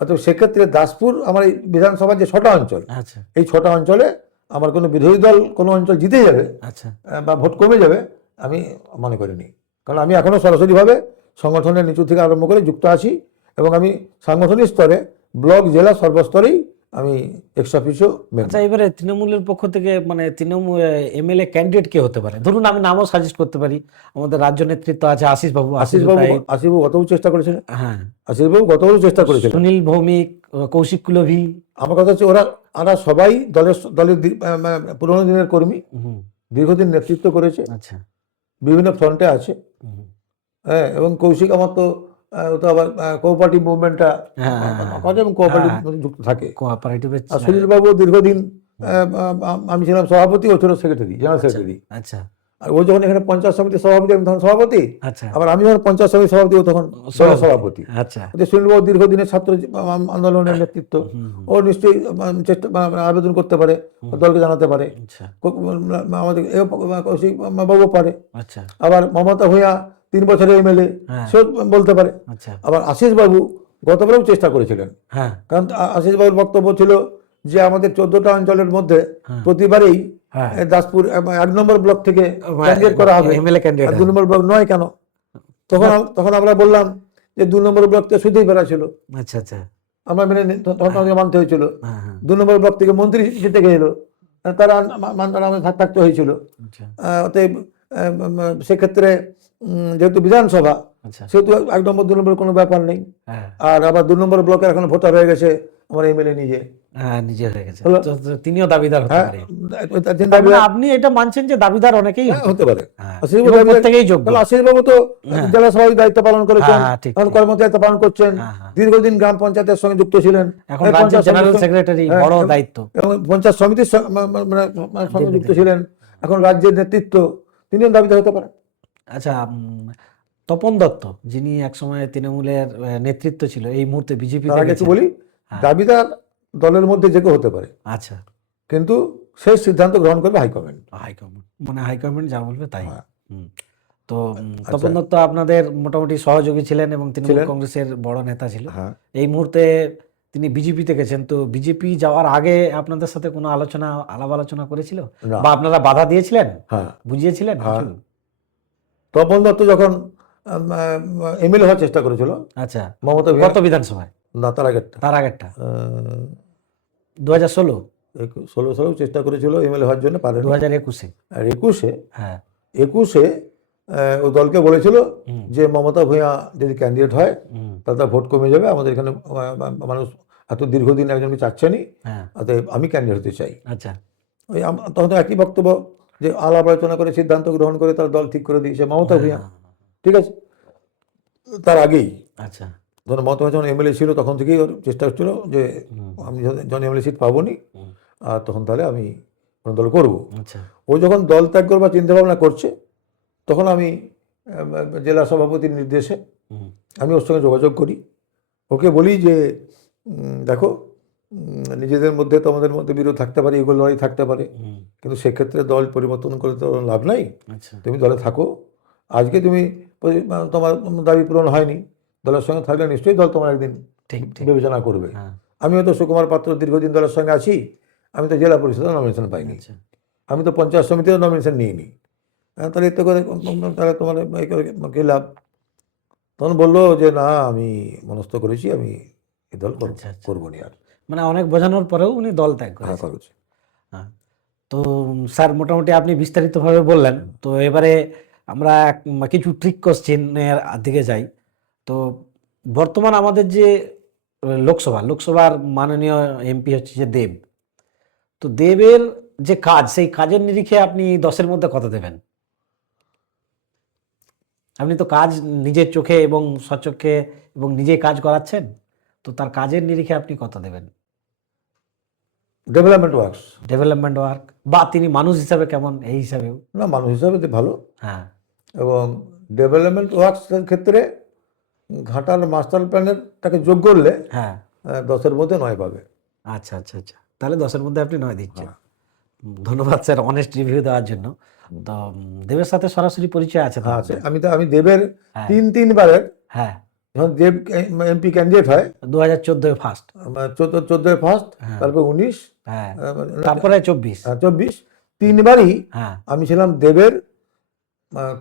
অর্থাৎ সেক্ষেত্রে দাসপুর আমার এই বিধানসভার যে ছটা অঞ্চল, আচ্ছা, এই ছটা অঞ্চলে আমার কোনো বিরোধী দল কোনো অঞ্চল জিতে যাবে আচ্ছা, বা ভোট কমে যাবে আমি মনে করিনি। কারণ আমি এখনও সরাসরিভাবে সংগঠনের নিচু থেকে আরম্ভ করে যুক্ত আছি, এবং আমি সাংগঠনিক স্তরে ব্লক, জেলা সর্বস্তরেই আমি এক্স অফিসিও মেম্বার। আচ্ছা। এবারে তৃণমূলের পক্ষ থেকে মানে তৃণমূল এমএলএ ক্যান্ডিডেট কে হতে পারে? ধরুন আমি নামও সাজেস্ট করতে পারি। আমাদের রাজ্য নেতৃত্ব আছে আশিস বাবু, আশিসবাবু আশিসবাবু গতবারও চেষ্টা করেছিলেন, হ্যাঁ, আশিসবাবু গতবারও চেষ্টা করেছিলেন। সুনীল ভৌমিক, কৌশিক কুলভি। আমার কথা হচ্ছে ওরা সবাই দলের পুরোনো দিনের কর্মী, হুম, দীর্ঘদিন নেতৃত্ব করেছে, আচ্ছা, বিভিন্ন ফ্রন্টে আছে। হুম, হ্যাঁ, এবং কৌশিক আমার তো ও তো আবার কোঅপারেটিভ মুভমেন্টটা হ্যাঁ, হ্যাঁ, করে এবং কোঅপারেটিভ হ্যাঁ, যুক্ত থাকে। কোঅপারেটিভের আর সুনীলবাবু দীর্ঘদিন আমি ছিলাম সভাপতি, ও ছিল সেক্রেটারি, জেনারেল আচ্ছা, সেক্রেটারি। আচ্ছা, আর ও যখন এখানে পঞ্চায়েত সমিতির সভাপতি, আমি তখন সভাপতি। আচ্ছা, আবার আমি যখন পঞ্চায়েত সমিতির সভাপতি, ও তখন দলের সভাপতি। আচ্ছা, সুনীলবাবু দীর্ঘদিনের ছাত্র আন্দোলনের নেতৃত্ব, হুম, হুম, ও নিশ্চয়ই চেষ্টা আবেদন করতে পারে, দলকে জানাতে পারে। আচ্ছা, আমাদের কৌশিক বাবু পারে। আচ্ছা, আবার মমতা ভূঁইয়া 3 বছরের এমএলএ, হ্যাঁ, সেও বলতে পারে। আচ্ছা, আবার আশিস বাবু গতবারেও চেষ্টা করেছিলেন, হ্যাঁ, কারণ আশিস বাবুর বক্তব্য ছিল যে আমাদের 14টা অঞ্চলের মধ্যে হ্যাঁ, প্রতিবারেই হ্যাঁ, দাসপুর 1 নম্বর ব্লক থেকে ক্যান্ডিডেট করা হবে, এমএলএ আর ক্যান্ডিডেট। 2 নম্বর ব্লক নয় কেন? তখন আমরা বললাম যে 2 নম্বর ব্লক থেকে শুধুই বেড়া ছিল, আচ্ছা, আচ্ছা, আমরা তখন আমাকে মানতে হয়েছিল। হ্যাঁ, হ্যাঁ, 2 নম্বর ব্লক থেকে মন্ত্রী জিতে গেছিল, তারা মানতে আমাদের থাকতে হয়েছিল। আচ্ছা, অতএব সেক্ষেত্রে যেহেতু বিধানসভা, আচ্ছা, সেহেতু 1 নম্বর 2 নম্বর কোনো ব্যাপার নেই। হ্যাঁ, আর আবার 2 নম্বর ব্লকের এখন ভোটার হয়ে গেছে আমার এমএলএ নিজে। হ্যাঁ, নিজে হয়ে গেছে। হলো। তো তিনিও দাবিদার হতে হ্যাঁ, পারে। তার জন্য তার মানে আপনি এটা মানছেন যে দাবিদার অনেকেই হতে পারে। হ্যাঁ, আশিসবাবু এবং দাবিদার- প্রত্যেকেই যোগ্য। তাহলে আশিসবাবু তো হ্যাঁ, জেলা সভাপতির দায়িত্ব পালন করেছেন, হ্যাঁ, হ্যাঁ, ঠিক, এখন ঠিক। কর্মচারী দায়িত্ব পালন করছেন, হ্যাঁ, হ্যাঁ। দীর্ঘদিন গ্রাম পঞ্চায়েতের সঙ্গে যুক্ত ছিলেন, এখন এই রাজ্যের পঞ্চায়েত জেনারেল সমিতির সেক্রেটারি, হ্যাঁ, বড় দায়িত্ব। এবং পঞ্চায়েত সমিতির সঙ্গে যুক্ত ছিলেন, এখন রাজ্যের নেতৃত্ব, তিনিও দাবিদার হতে পারেন। আচ্ছা, তপন দত্ত যিনি একসময় তৃণমূলের নেতৃত্ব ছিল, এই মুহূর্তে বিজেপিতে তার আগে একটু গেছেন। বলি, হ্যাঁ, দাবিদার দলের মধ্যে যে কেউ হতে পারে, আচ্ছা, কিন্তু সেই সিদ্ধান্ত গ্রহণ করবে হাইকমান্ড। হাইকমান্ড মানে হাইকমান্ড যা বলবে তাই। হ্যাঁ। হুম। তো আচ্ছা। তপন দত্ত আপনাদের মোটামুটি সহযোগী ছিলেন এবং তৃণমূল ছিলেন। কংগ্রেসের বড় নেতা ছিল। হ্যাঁ, এই মুহূর্তে তিনি বিজেপিতে গেছেন। তো বিজেপি যাওয়ার আগে আপনাদের সাথে কোনো আলাপ আলোচনা করেছিল, না, বা আপনারা বাধা দিয়েছিলেন, হ্যাঁ, বুঝিয়েছিলেন হ্যাঁ। কিছু? তপন দত্ত যখন এমএলএ হওয়ার চেষ্টা করেছিল, আচ্ছা, মমতা গত বিধানসভায়, না, তার আগেরটা তার আগেরটা 2016, 16 সালেও চেষ্টা করেছিল এমএলএ হওয়ার জন্য, পারেনি। 2021-এ, আর 21-এ হ্যাঁ, 21-এ ও দলকে বলেছিল হুম, যে মমতা ভূঁইয়া যদি ক্যান্ডিডেট হয় হুম, তাহলে তার ভোট কমে যাবে, আমাদের এখানে মানুষ এত দীর্ঘদিন একজনকে চাচ্ছেনি, হ্যাঁ, অতএব আমি ক্যান্ডিডেট হতে চাই। আচ্ছা, ওই তখন তো একই বক্তব্য, যে আলাপ আলোচনা করে সিদ্ধান্ত গ্রহণ করে তার দল ঠিক করে দিয়েছে মমতা ভূঁইয়া। হ্যাঁ, ঠিক আছে, তার আগেই আচ্ছা, ধরুন মমতা ভূঁইয়া যখন এমএলএ ছিল তখন থেকেই ওর চেষ্টা হচ্ছিল যে হুম, আমি যখন এমএলএ সিট পাবো নি, হুম, আর তখন তাহলে আমি কোনো দল করবো। আচ্ছা, ও যখন দল ত্যাগ করবার চিন্তাভাবনা করছে, তখন আমি জেলা সভাপতির নির্দেশে হুম, আমি ওর সঙ্গে যোগাযোগ করি, ওকে বলি যে দেখো, নিজেদের মধ্যে তোমাদের মধ্যে বিরোধ থাকতে পারে, এগুলো লড়াই থাকতে পারে, হুম, কিন্তু সেক্ষেত্রে দল পরিবর্তন করে তো লাভ নাই, আচ্ছা, তুমি দলে থাকো। আজকে তুমি তোমার দাবি পূরণ হয়নি, দলের সঙ্গে থাকলে নিশ্চয়ই দল তোমার একদিন ঠিক, ঠিক, বিবেচনা করবে। হ্যাঁ, আমিও তো সুকুমার পাত্র দীর্ঘদিন দলের সঙ্গে আছি, আমি তো জেলা পরিষদের নমিনেশন পাইনি, আচ্ছা, আমি তো পঞ্চায়েত সমিতিরও নমিনেশন নিইনি, তাহলে এতে করে তাহলে তোমার কি লাভ? তখন বললো যে না, আমি মনস্থ করেছি, আমি এই দল আচ্ছা, আচ্ছা। করবো নি আর। মানে অনেক বোঝানোর পরেও উনি দল ত্যাগ হ্যাঁ, করেছেন। করেছি। হ্যাঁ। তো স্যার মোটামুটি আপনি বিস্তারিতভাবে বললেন। তো এবারে আমরা কিছু ট্রিক কোশ্চেনের দিকে যাই। তো বর্তমান আমাদের যে লোকসভার মাননীয় এমপি হচ্ছে যে দেব। তো দেবের যে কাজ, সেই কাজের নিরিখে আপনি 10-এর মধ্যে কত দেবেন? আপনি তো কাজ নিজের চোখে এবং স্বচক্ষে এবং নিজেই কাজ করাচ্ছেন। তো তার কাজের নিরিখে আপনি কত দেবেন? ডেভেলপমেন্ট ওয়ার্কস, ডেভেলপমেন্ট ওয়ার্ক, বা তিনি মানুষ হিসাবে কেমন, এই হিসাবেও? না, মানুষ হিসাবে তো ভালো, হ্যাঁ, এবং ডেভেলপমেন্ট ওয়ার্কসের ক্ষেত্রে ঘাটার মাস্টার প্ল্যানেরটাকে যোগ করলে হ্যাঁ, 10-এর মধ্যে 9 পাবে। আচ্ছা, আচ্ছা, আচ্ছা। তাহলে 10-এর মধ্যে আপনি 9 দিচ্ছেন। হ্যাঁ। ধন্যবাদ স্যার অনেস্ট রিভিউ দেওয়ার জন্য। তো দেবের সাথে সরাসরি পরিচয় আছে তো হ্যাঁ, আপনার? আমি দেবের হ্যাঁ। তিনবারের, হ্যাঁ, যখন দেব এমপি ক্যান্ডিডেট হয় 2014 ফার্স্ট। 14 ফার্স্ট, হ্যাঁ। তারপর 19, হ্যাঁ, তারপরে 24। 24, তিনবারই হ্যাঁ। আমি ছিলাম দেবের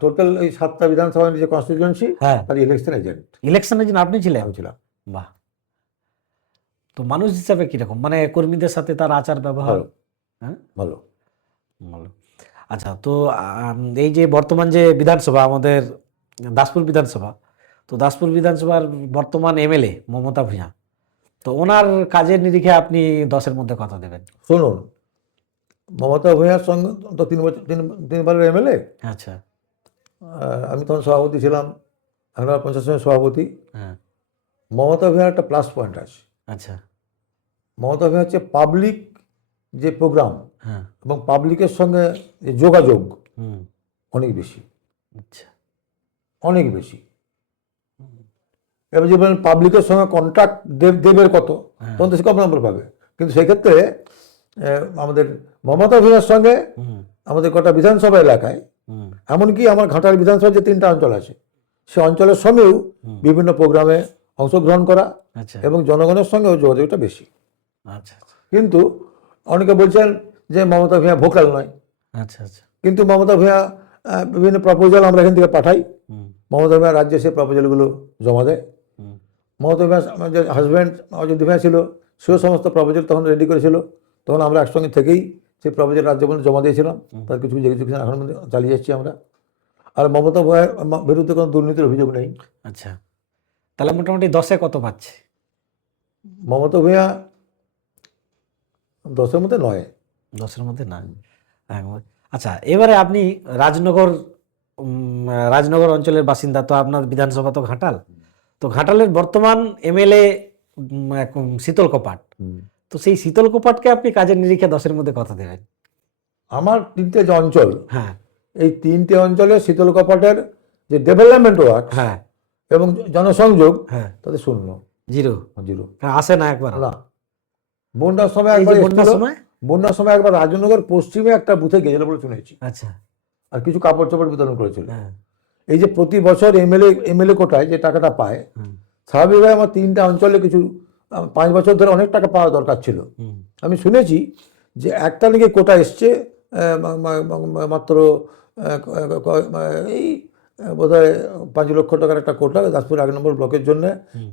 টোটাল এই 7টা বিধানসভা যে কনস্টিটিউয়েন্সি হ্যাঁ, তার ইলেকশন এজেন্ট ইলেকশনের জন্য আপনি ছিলেন? আমি ছিলাম। বাহ। তো মানুষ হিসাবে কিরকম, মানে কর্মীদের সাথে তার আচার ব্যবহার? ভালো, হ্যাঁ, ভালো। ভালো। আচ্ছা, তো এই যে বর্তমান যে বিধানসভা আমাদের দাসপুর বিধানসভা, তো দাসপুর বিধানসভার বর্তমান এমএলএ মমতা ভূঁইয়া, তো ওনার কাজের নিরিখে আপনি 10-এর মধ্যে কত দেবেন? শুনুন, মমতা ভূঁইয়ার সঙ্গে তো তিনবারের এমএলএ, আচ্ছা। আমি তখন সভাপতি ছিলাম, এখন পঞ্চায়েত সভাপতি। হ্যাঁ। মমতা ভূঁইয়ার একটা প্লাস পয়েন্ট আছে। আচ্ছা। মমতা ভূঁইয়া হচ্ছে পাবলিক যে প্রোগ্রাম হ্যাঁ। এবং পাবলিকের সঙ্গে যে যোগাযোগ হুম। অনেক বেশি, আচ্ছা। অনেক বেশি। এবার যে বলেন পাবলিকের সঙ্গে কন্ট্যাক্ট দেবের কত, হ্যাঁ। তখন তো সে কম নম্বর পাবে। কিন্তু সেক্ষেত্রে আমাদের মমতা ভূঁইয়ার সঙ্গে হুম। আমাদের গোটা বিধানসভা এলাকায়, হুম। এমনকি আমার ঘাটাল বিধানসভার যে 3টা অঞ্চল আছে, সে অঞ্চলের সঙ্গেও বিভিন্ন প্রোগ্রামে অংশগ্রহণ করা আচ্ছা। এবং জনগণের সঙ্গেও যোগাযোগটা বেশি। আচ্ছা। কিন্তু অনেকে বলছেন যে মমতা ভূঁইয়া ভোকাল নয়, আচ্ছা। আচ্ছা। কিন্তু মমতা ভূঁইয়া বিভিন্ন প্রপোজাল আমরা এখান থেকে পাঠাই, হুম। মমতা ভূঁইয়া রাজ্যে সে প্রপোজালগুলো জমা দেয়। হুম। মমতা ভূঁইয়া আমার যে হাজব্যান্ড অযোধ্যা ভূঁইয়া ছিল, সেও সমস্ত প্রপোজাল তখন রেডি করেছিল, তখন আমরা একসঙ্গে থেকেই সেই প্রপোজাল রাজ্য পর্যন্ত জমা দিয়েছিলাম। তার কিছু কিছু এক্সিকিউশন এখন চালিয়ে যাচ্ছি আমরা। আর মমতা ভূঁইয়ার বিরুদ্ধে কোনো দুর্নীতির অভিযোগ নেই। আচ্ছা, তাহলে মোটামুটি 10-এ কত পাচ্ছে? মমতা ভূঁইয়া 10-এর মধ্যে 9। 10-এর মধ্যে না? আচ্ছা, এবারে আপনি রাজনগর রাজনগর অঞ্চলের বাসিন্দা, তো আপনার বিধানসভা তো ঘাটাল, তো ঘাটালের বর্তমান এমএলএ শীতল কপাট, তো সেই শীতল কপাটকে আপনি কাজের নিরিখে 10-এর মধ্যে কত দেবেন? আমার 3টে যে অঞ্চল, হ্যাঁ। এই 3টে অঞ্চলে শীতল কপাটের যে ডেভেলপমেন্ট ওয়ার্ক হ্যাঁ। এবং জনসংযোগ, হ্যাঁ। তাদের শূন্য, জিরো। জিরো। আসে না একবার? না, বন্যার সময় এই যে একবার বন্যার এসেছিল, সময়? বন্যার সময় একবার রাজনগর পশ্চিমে একটা বুথে গেছিল বলে শুনেছি, আচ্ছা। আর কিছু কাপড় চোপড় বিতরণ করেছিল। হ্যাঁ। এই যে প্রতি বছর এমএলএ কোটায় যে টাকাটা পায়, হুম। স্বাভাবিকভাবে আমার 3টা অঞ্চলে কিছু 5 বছর ধরে অনেক টাকা পাওয়া দরকার ছিল। হুম। আমি শুনেছি যে একটা নাকি কোটা এসছে মাত্র এই বোধহয় 5 লক্ষ টাকার একটা কোটা দাসপুর 1 নম্বর ব্লকের জন্য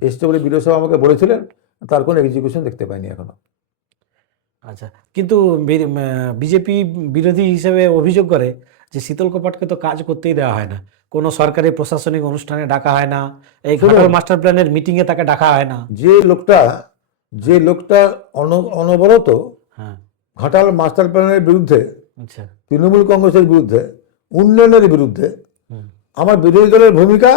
এসছে বলে বিডিও সাহেব আমাকে বলেছিলেন। তার কোনো এক্সিকিউশন দেখতে পাইনি এখনো। আচ্ছা, কিন্তু বিজেপি বিরোধী হিসেবে অভিযোগ করে যে শীতল কপাটকে তো কাজ করতেই দেওয়া হয় না, কোনো সরকারি প্রশাসনিক অনুষ্ঠানে ডাকা হয় না, এই ঘাটাল মাস্টার প্ল্যানের মিটিংয়ে তাকে ডাকা হয় না। যে লোকটা অনবরত হ্যাঁ। ঘাটাল মাস্টার প্ল্যানের বিরুদ্ধে, আচ্ছা। তৃণমূল কংগ্রেসের বিরুদ্ধে, উন্নয়নের বিরুদ্ধে, হুম। আমার বিরোধী দলের ভূমিকা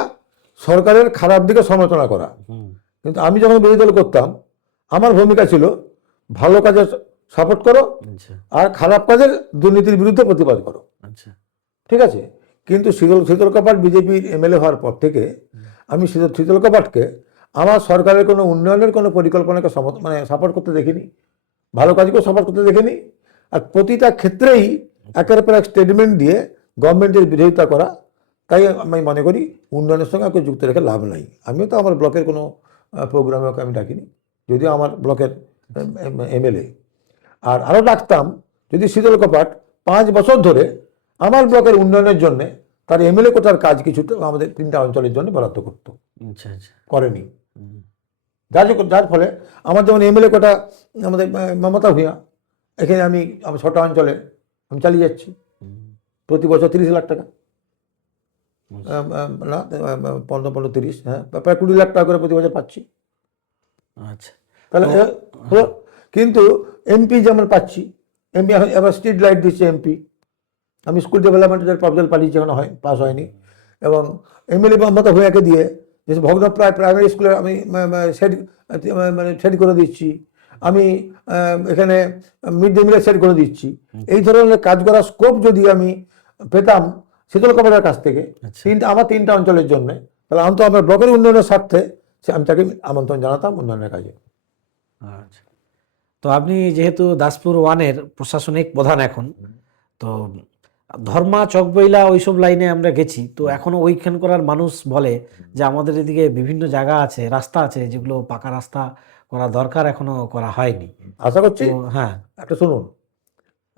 সরকারের খারাপ দিকে সমালোচনা করা। হুম। কিন্তু আমি যখন বিরোধী দল করতাম, আমার ভূমিকা ছিল ভালো কাজের সাপোর্ট করো আচ্ছা। আর খারাপ কাজের দুর্নীতির বিরুদ্ধে প্রতিবাদ করো। আচ্ছা। ঠিক আছে? কিন্তু শীতল কপাট বিজেপির এমএলএ হওয়ার পর থেকে আমি শীতল কপাটকে আমার সরকারের কোনো উন্নয়নের কোনো পরিকল্পনাকে সাপোর্ট করতে দেখিনি, ভালো কাজকেও সাপোর্ট করতে দেখিনি। আর প্রতিটা ক্ষেত্রেই একের পর এক স্টেটমেন্ট দিয়ে গভর্নমেন্টের বিরোধিতা করা। তাই আমি মনে করি উন্নয়নের সঙ্গে ওকে যুক্ত রেখে লাভ নাই। আমিও তো আমার ব্লকের কোনো প্রোগ্রামে ওকে আমি ডাকিনি, যদিও আমার ব্লকের এমএলএ। আর আরও ডাকতাম যদি শীতল কপাট 5 বছর ধরে আমার ব্লকের উন্নয়নের জন্য তার এমএলএ কোটার কাজ কিছুটা আমাদের 3টা অঞ্চলের জন্য বরাদ্দ করতো, আচ্ছা। আচ্ছা। করেনি। যার ফলে আমার যেমন এমএলএ কোটা আমাদের মমতা ভূঁইয়া, এখানে আমি 6টা অঞ্চলে আমি চালিয়ে যাচ্ছি, প্রতি বছর 30 লাখ টাকা, না 15-30, হ্যাঁ প্রায় 20 লাখ টাকা করে প্রতি বছর পাচ্ছি। আচ্ছা, তাহলে হলো, কিন্তু এমপি যেমন পাচ্ছি, এমপি এবার স্ট্রিট লাইট দিচ্ছে এমপি, আমি স্কুল ডেভেলপমেন্টের প্রপোজাল পাঠিয়েছি, এখনো পাস হয়নি। এবং এমএলএ মমতা ভূঁইয়াকে দিয়ে যে ভগ্নপ্রায় প্রাইমারি স্কুলে আমি সেট করে দিচ্ছি, আমি এখানে মিড ডে মিলের সেট করে দিচ্ছি। এই ধরনের কাজ করার স্কোপ যদি আমি পেতাম শীতল কপাটের কাছ থেকে আমার 3টা অঞ্চলের জন্য, তাহলে অন্তত আমার ব্লকের উন্নয়নের স্বার্থে আমি তাকে আমন্ত্রণ জানাতাম উন্নয়নের কাজে। আচ্ছা। তো আপনি যেহেতু দাসপুর ওয়ানের প্রশাসনিক প্রধান এখন, তো ধর্মা চকবইলা ওইসব লাইনে আমরা গেছি, তো এখনো ওইখানকার মানুষ বলে যে আমাদের এদিকে বিভিন্ন জায়গা আছে, রাস্তা আছে যেগুলো পাকা রাস্তা করা দরকার, এখনো করা হয়নি। আশা করছি তো হ্যাঁ, একটা শুনুন,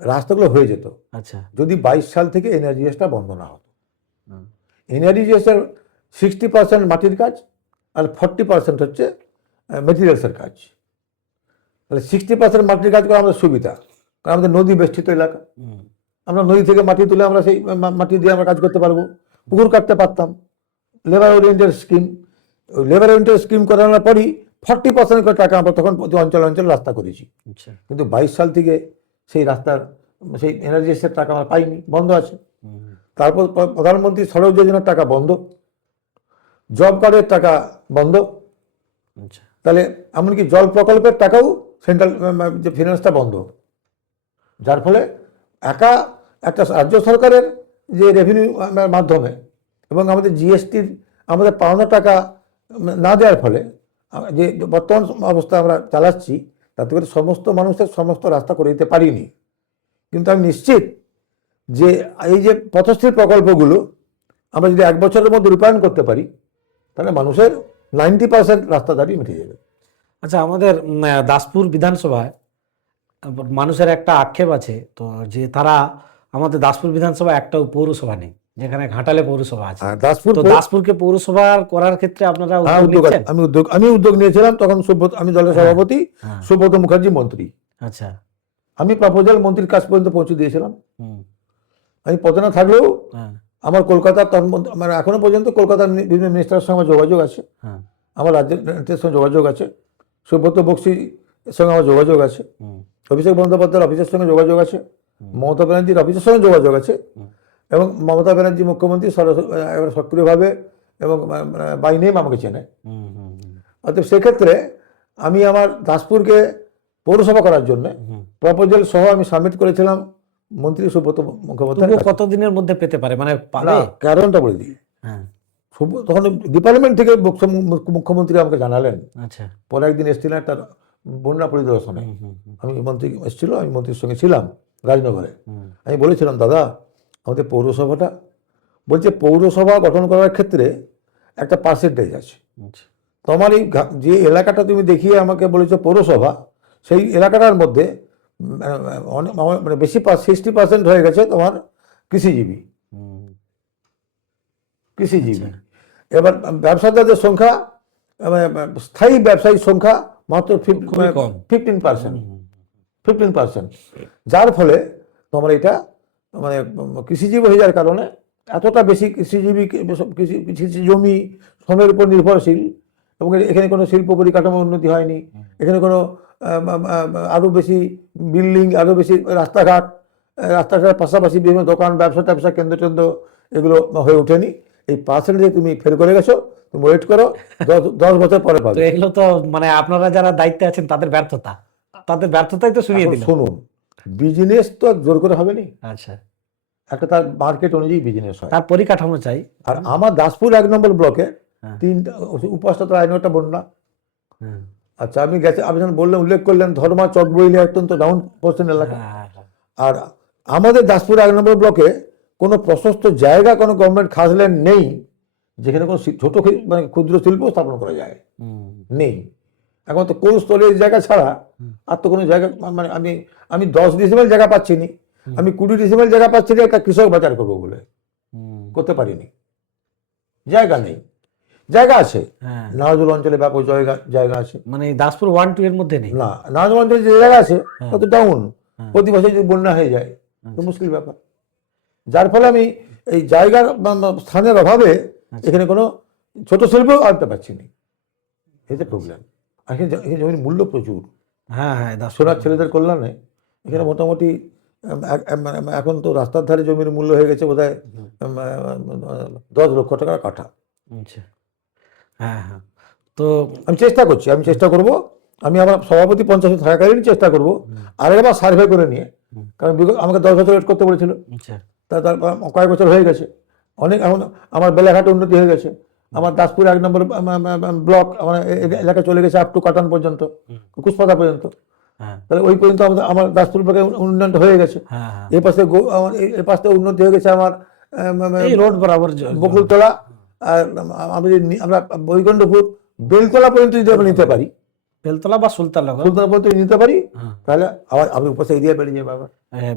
রাস্তাগুলো হয়ে যেত আচ্ছা, যদি 22 সাল থেকে এনআরজিএসটা বন্ধ না হতো। হুম, এনআরজিএসের 60% মাটির কাজ আর 40% হচ্ছে মেটেরিয়ালসের কাজ। তাহলে 60% মাটির কাজ করা আমাদের সুবিধা, কারণ আমাদের নদী বেষ্টিত এলাকা। হুম, আমরা নদী থেকে মাটি তুলে আমরা সেই মাটি দিয়ে আমরা কাজ করতে পারবো, পুকুর কাটতে পারতাম। Labour oriented scheme, labour oriented scheme করানোর পরই 40% করে টাকা আমরা তখন প্রতি অঞ্চল অঞ্চল রাস্তা করেছি। আচ্ছা, কিন্তু 22 সাল থেকে সেই রাস্তার সেই এনআরজিএসের টাকা আমরা পাইনি, বন্ধ আছে। হুম, তারপর প্রধানমন্ত্রী সড়ক যোজনার টাকা বন্ধ, জব কার্ডের টাকা বন্ধ। আচ্ছা, তাহলে এমনকি জল প্রকল্পের টাকাও সেন্ট্রাল যে ফিনান্সটা বন্ধ, যার ফলে একটা রাজ্য সরকারের যে রেভিনিউ মাধ্যমে এবং আমাদের জিএসটির আমাদের পাওনা টাকা না দেওয়ার ফলে যে বর্তমান অবস্থা আমরা চালাচ্ছি, তাতে করে সমস্ত মানুষের সমস্ত রাস্তা করে দিতে পারিনি। কিন্তু আমি নিশ্চিত যে এই যে পথশ্রী প্রকল্পগুলো আমরা যদি 1 বছরের মধ্যে রূপায়ণ করতে পারি, তাহলে মানুষের 90% রাস্তা দাঁড়িয়ে মিটে যাবে। আচ্ছা, আমাদের দাসপুর বিধানসভায় মানুষের একটা আক্ষেপ আছে, তো যে তারা আমাদের দাসপুর বিধানসভা একটাও পৌরসভা নেই, যেখানে ঘাটালে পৌরসভা আছে। আর দাসপুর তো দাসপুরকে পৌরসভা করার ক্ষেত্রে আপনারা হ্যাঁ, উদ্যোগ নিচ্ছেন? আমি উদ্যোগ নিয়েছিলাম তখন। আমি দলের সভাপতি, হ্যাঁ, সুব্রত মুখার্জি মন্ত্রী। আচ্ছা, আমি প্রপোজাল মন্ত্রীর কাছ পর্যন্ত পৌঁছে দিয়েছিলাম। হুম, আমি পদনা থাকলেও হ্যাঁ, আমার কলকাতা মানে এখনো পর্যন্ত কলকাতার বিভিন্ন মিনিস্টারের সঙ্গে আমার যোগাযোগ আছে, হ্যাঁ, আমার রাজ্যের নেত্রীর সঙ্গে যোগাযোগ আছে, সুব্রত বক্সির সঙ্গে আমার যোগাযোগ আছে, হুম, অভিষেক বন্দ্যোপাধ্যায়ের অফিসের সঙ্গে যোগাযোগ আছে, মমতা ব্যানার্জির অফিসের সঙ্গে যোগাযোগ আছে, এবং মমতা ব্যানার্জি মুখ্যমন্ত্রী এবার সক্রিয়ভাবে এবং বাই নেম আমাকে চেনে। হুম, হুম, হুম, অতএব সেক্ষেত্রে আমি আমার দাসপুরকে পৌরসভা করার জন্য হুম। প্রপোজাল সহ আমি সাবমিট করেছিলাম মন্ত্রী সুব্রত মুখোপাধ্যায়। তবুও কতদিনের মধ্যে পেতে পারে, মানে পাবে? কারণটা বলে দিই। হ্যাঁ, তখন ডিপার্টমেন্ট থেকে মুখ্যমন্ত্রী আমাকে জানালেন, আচ্ছা, পরে একদিন এসেছিলেন একটা বন্যা পরিদর্শনে। হুম, হুম, হুম, আমি মন্ত্রী এসেছিল, আমি মন্ত্রীর সঙ্গে ছিলাম রাজনগরে। হুম, আমি বলেছিলাম, দাদা আমাদের পৌরসভাটা, বলছে পৌরসভা গঠন করার ক্ষেত্রে একটা পার্সেন্টেজ আছে। আচ্ছা, তোমার এই যে এলাকাটা তুমি দেখিয়ে আমাকে বলেছো পৌরসভা, সেই এলাকাটার মধ্যে মানে বেশি 60% হয়ে গেছে তোমার কৃষিজীবী। হুম, কৃষিজীবী এবার ব্যবসাদারদের সংখ্যা, স্থায়ী ব্যবসায়ীর সংখ্যা মাত্র খুবই কম। 15%। হুম, 15%, যার ফলে তোমার এটা মানে কৃষিজীবী হয়ে যাওয়ার কারণে এতটা বেশি কৃষিজীবী কৃষি জমি শ্রমের উপর নির্ভরশীল, এবং এখানে কোনো শিল্প পরিকাঠামো উন্নতি হয়নি, এখানে কোনো আরও বেশি বিল্ডিং, আরও বেশি রাস্তাঘাটের পাশাপাশি বিভিন্ন দোকান, ব্যবসা কেন্দ্র টেন্দ্র এগুলো হয়ে ওঠেনি। এই পার্সেন্টেজে তুমি ফেল করে গেছো, তুমি ওয়েট করো, 10 বছর পরে তো পাবে। এগুলো তো মানে আপনারা যারা দায়িত্বে আছেন তাদের ব্যর্থতা, তাদের ব্যর্থতাই তো শুনিয়ে এখন দিল। শুনুন, বিজনেস তো আর জোর করে হবে না, আচ্ছা, একটা তার মার্কেট অনুযায়ী বিজনেস হয়। তার পরিকাঠামো চাই। আর আমার দাসপুর 1 নম্বর ব্লকে হ্যাঁ, 3টা উপাসটা আইনটা বন্যা। হ্যাঁ, আচ্ছা, আমি যখন বললাম, উল্লেখ করলেন ধর্মা চকবইলে অত্যন্ত ডাউন পোর্শন এলাকা। হ্যাঁ, হ্যাঁ, আর আমাদের দাসপুর 1 নম্বর ব্লকে কোনো প্রশস্ত জায়গা, কোনো গভর্নমেন্ট খাসল্যান্ড নেই যেখানে কোনো ছোট মানে ক্ষুদ্র শিল্প স্থাপন করা যায়, হুম, নেই। এখন তো কোল্ড স্টোরেজ জায়গা ছাড়া আর তো কোনো জায়গা, মানে আমি 10 ডিসিমেল জায়গা পাচ্ছি নি, আমি 20 ডিসিমেল জায়গা পাচ্ছি না একটা কৃষক বাজার করবো বলে, হুম, করতে পারিনি, জায়গা নেই। জায়গা আছে, হ্যাঁ, নাজুল অঞ্চলে ব্যাপক জায়গা আছে। মানে এই দাসপুর 1-2 এর মধ্যে নেই। না, নাজুল অঞ্চলে যে জায়গা আছে তত ডাউন, হ্যাঁ, প্রতি বছর যদি বন্যা হয়ে যায় তো আচ্ছা, মুশকিল ব্যাপার। যার ফলে আমি এই জায়গার স্থানের অভাবে এখানে কোনো ছোট শিল্প আনতে পারছি না, এতে প্রবলেম। আর এখানে জমির মূল্য প্রচুর। হ্যাঁ, হ্যাঁ, দাসপুর, সোনার ছেলেদের কল্যাণে এখানে মোটামুটি এখন তো রাস্তার ধারে জমির মূল্য হয়ে গেছে বোধহয় 10 লক্ষ টাকা কাঠা। আচ্ছা, হ্যাঁ, হ্যাঁ, তো আমি চেষ্টা করব, আমি আমার সভাপতি পঞ্চায়েত থাকাকালীন চেষ্টা করব আরেকবার সার্ভে করে নিয়ে, কারণ আমাকে 10 বছর ওয়েট করতে বলেছিল, আচ্ছা, তার কয়েক বছর হয়ে গেছে, অনেক। এখন আমার বেলাঘাটে উন্নতি হয়ে গেছে, আমার দাসপুর 1 নম্বর ব্লক আমার এলাকা চলে গেছে আপ টু কাটান পর্যন্ত, কুশপাতা পর্যন্ত। হ্যাঁ তাহলে ওই পর্যন্ত আমার দাসপুর ব্লকে উন্নয়নটা হয়ে গেছে। হ্যাঁ হ্যাঁ এ পাশে এ পাশে উন্নতি হয়ে গেছে আমার এই রোড বরাবর বকুলতলা, আর আমরা বৈকুণ্ঠপুর বেলতলা পর্যন্ত যদি আমরা নিতে পারি, বেলতলা বা সুলতাননগর। সুলতানা পর্যন্ত যদি নিতে পারি, হ্যাঁ তাহলে আবার আমি উপাসে এরিয়া বেড়ে যাবে আবার। হ্যাঁ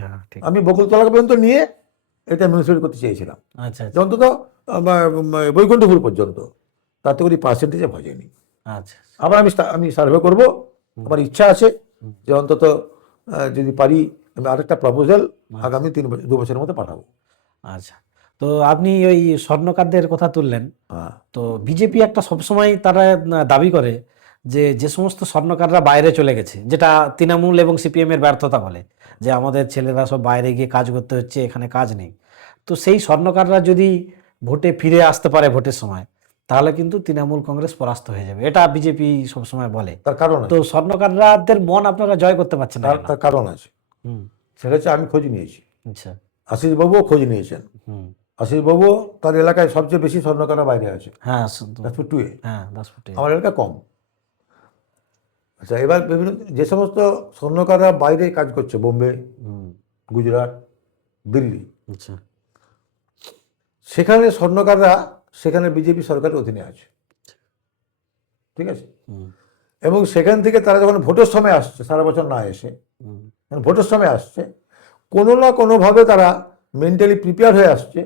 হ্যাঁ ঠিক। আমি বকুলতলা পর্যন্ত নিয়ে এটা মিউনিসিপালিটি করতে চেয়েছিলাম, আচ্ছা যে অন্তত বৈকুণ্ঠপুর পর্যন্ত, তাতে করে পার্সেন্টেজে ভজেনি। আচ্ছা আবার আমি সার্ভে করব, আমার ইচ্ছা আছে যে অন্তত যদি পারি আমি আরেকটা প্রপোজাল আগামী 2 বছরের মধ্যে পাঠাবো। আচ্ছা। তো আপনি ওই স্বর্ণকারদের কথা তুললেন, হ্যাঁ, তো বিজেপি একটা সবসময় তারা দাবি করে যে সমস্ত স্বর্ণকাররা বাইরে চলে গেছে, যেটা তৃণমূল এবং সিপিএম এর ব্যর্থতা বলে, যে আমাদের ছেলেরা সব বাইরে গিয়ে কাজ করতে হচ্ছে, এখানে কাজ নেই। তো সেই স্বর্ণকাররা যদি ভোটে ফিরে আসতে পারে ভোটের সময়, তাহলে কিন্তু তৃণমূল কংগ্রেস পরাস্ত হয়ে যাবে, এটা বিজেপি সবসময় বলে। তার কারণ তো আছে, স্বর্ণকারদের মন আপনারা জয় করতে পারছেন না কেন? তার কারণ আছে। হুম সেটা হচ্ছে আমি খোঁজ নিয়েছি, আচ্ছা আশিসবাবুও খোঁজ নিয়েছেন। হুম আশিসবাবু তার এলাকায় সবচেয়ে বেশি স্বর্ণকাররা বাইরে আছে, হ্যাঁ দাসপুর 2-এ, হ্যাঁ 10 ফুটে আমার এলাকা কম। আচ্ছা, এবার বিভিন্ন যে সমস্ত স্বর্ণকাররা বাইরে কাজ করছে, বোম্বে, হুম গুজরাট, দিল্লি, আচ্ছা সেখানে স্বর্ণকাররা সেখানে বিজেপি সরকারের অধীনে আছে, ঠিক আছে। হুম এবং সেখান থেকে তারা যখন ভোটের সময় আসছে, সারা বছর না এসে হুম যখন ভোটের সময় আসছে, কোনো না কোনোভাবে তারা মেন্টালি প্রিপেয়ার হয়ে আসছে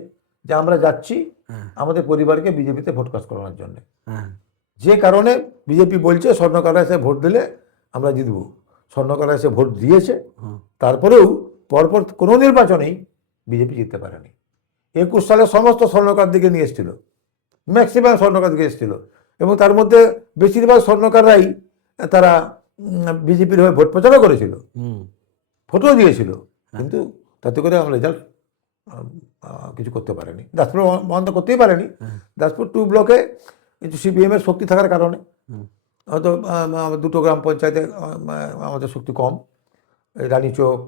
যে আমরা যাচ্ছি হ্যাঁ আমাদের পরিবারকে বিজেপিতে ভোট কাজ করানোর জন্য। হ্যাঁ যে কারণে বিজেপি বলছে স্বর্ণকাররা এসে ভোট দিলে আমরা জিতবো। স্বর্ণকাররা এসে ভোট দিয়েছে, হুম তারপরেও পরপর কোনো নির্বাচনেই বিজেপি জিততে পারেনি। 21 সালে সমস্ত স্বর্ণকার দিকে নিয়ে এসেছিল, ম্যাক্সিমাম স্বর্ণকার দিকে এসেছিল, এবং তার মধ্যে বেশিরভাগ স্বর্ণকাররাই তারা বিজেপির হয়ে ভোট প্রচারও করেছিল, হুম ভোটও দিয়েছিল, কিন্তু তাতে করে আমরা রেজাল্ট কিছু করতে পারেনি। দাসপুর বন্ধ করতেই পারেনি। দাসপুর 2 ব্লকে কিছু সিপিএমের শক্তি থাকার কারণে, হুম হয়তো আমার 2টো গ্রাম পঞ্চায়েতে আমাদের শক্তি কম, এই রানীচক,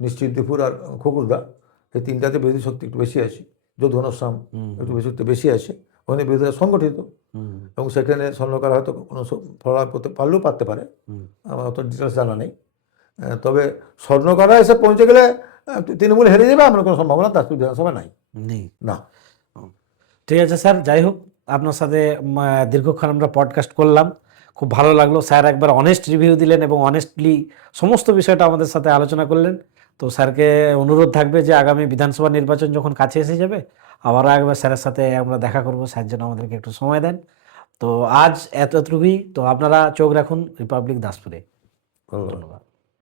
নিশ্চিন্তপুর আর খকুরদা, এই 3টাতে বিরোধী শক্তি একটু বেশি আছে, যদুঘনশ্যাম একটু বেশি শক্তি বেশি আছে, ওখানে বিরোধীরা সংগঠিত, হুম এবং সেখানে স্বর্ণকার হয়তো কোনো ফলাফল করতে পারলেও পারতে পারে, হুম আমার অত ডিটেলস জানা নেই। তবে স্বর্ণকাররা এসে পৌঁছে গেলে তৃণমূল হেরে যাবে এমন কোনো সম্ভাবনা দাসপুর বিধানসভা নাই, নেই। না। ঠিক আছে স্যার, যাই হোক, আপনার সাথে দীর্ঘক্ষণ আমরা পডকাস্ট করলাম, খুব ভালো লাগলো। স্যার একবার অনেস্ট রিভিউ দিলেন এবং অনেস্টলি সমস্ত বিষয়টা আমাদের সাথে আলোচনা করলেন। তো স্যারকে অনুরোধ থাকবে যে আগামী বিধানসভা নির্বাচন যখন কাছে এসে যাবে, আবারও একবার স্যারের সাথে আমরা দেখা করব, স্যার যেন আমাদেরকে একটু সময় দেন। তো আজ এতটুকুই। তো আপনারা চোখ রাখুন রিপাবলিক দাসপুরে। ধন্যবাদ। ধন্যবাদ।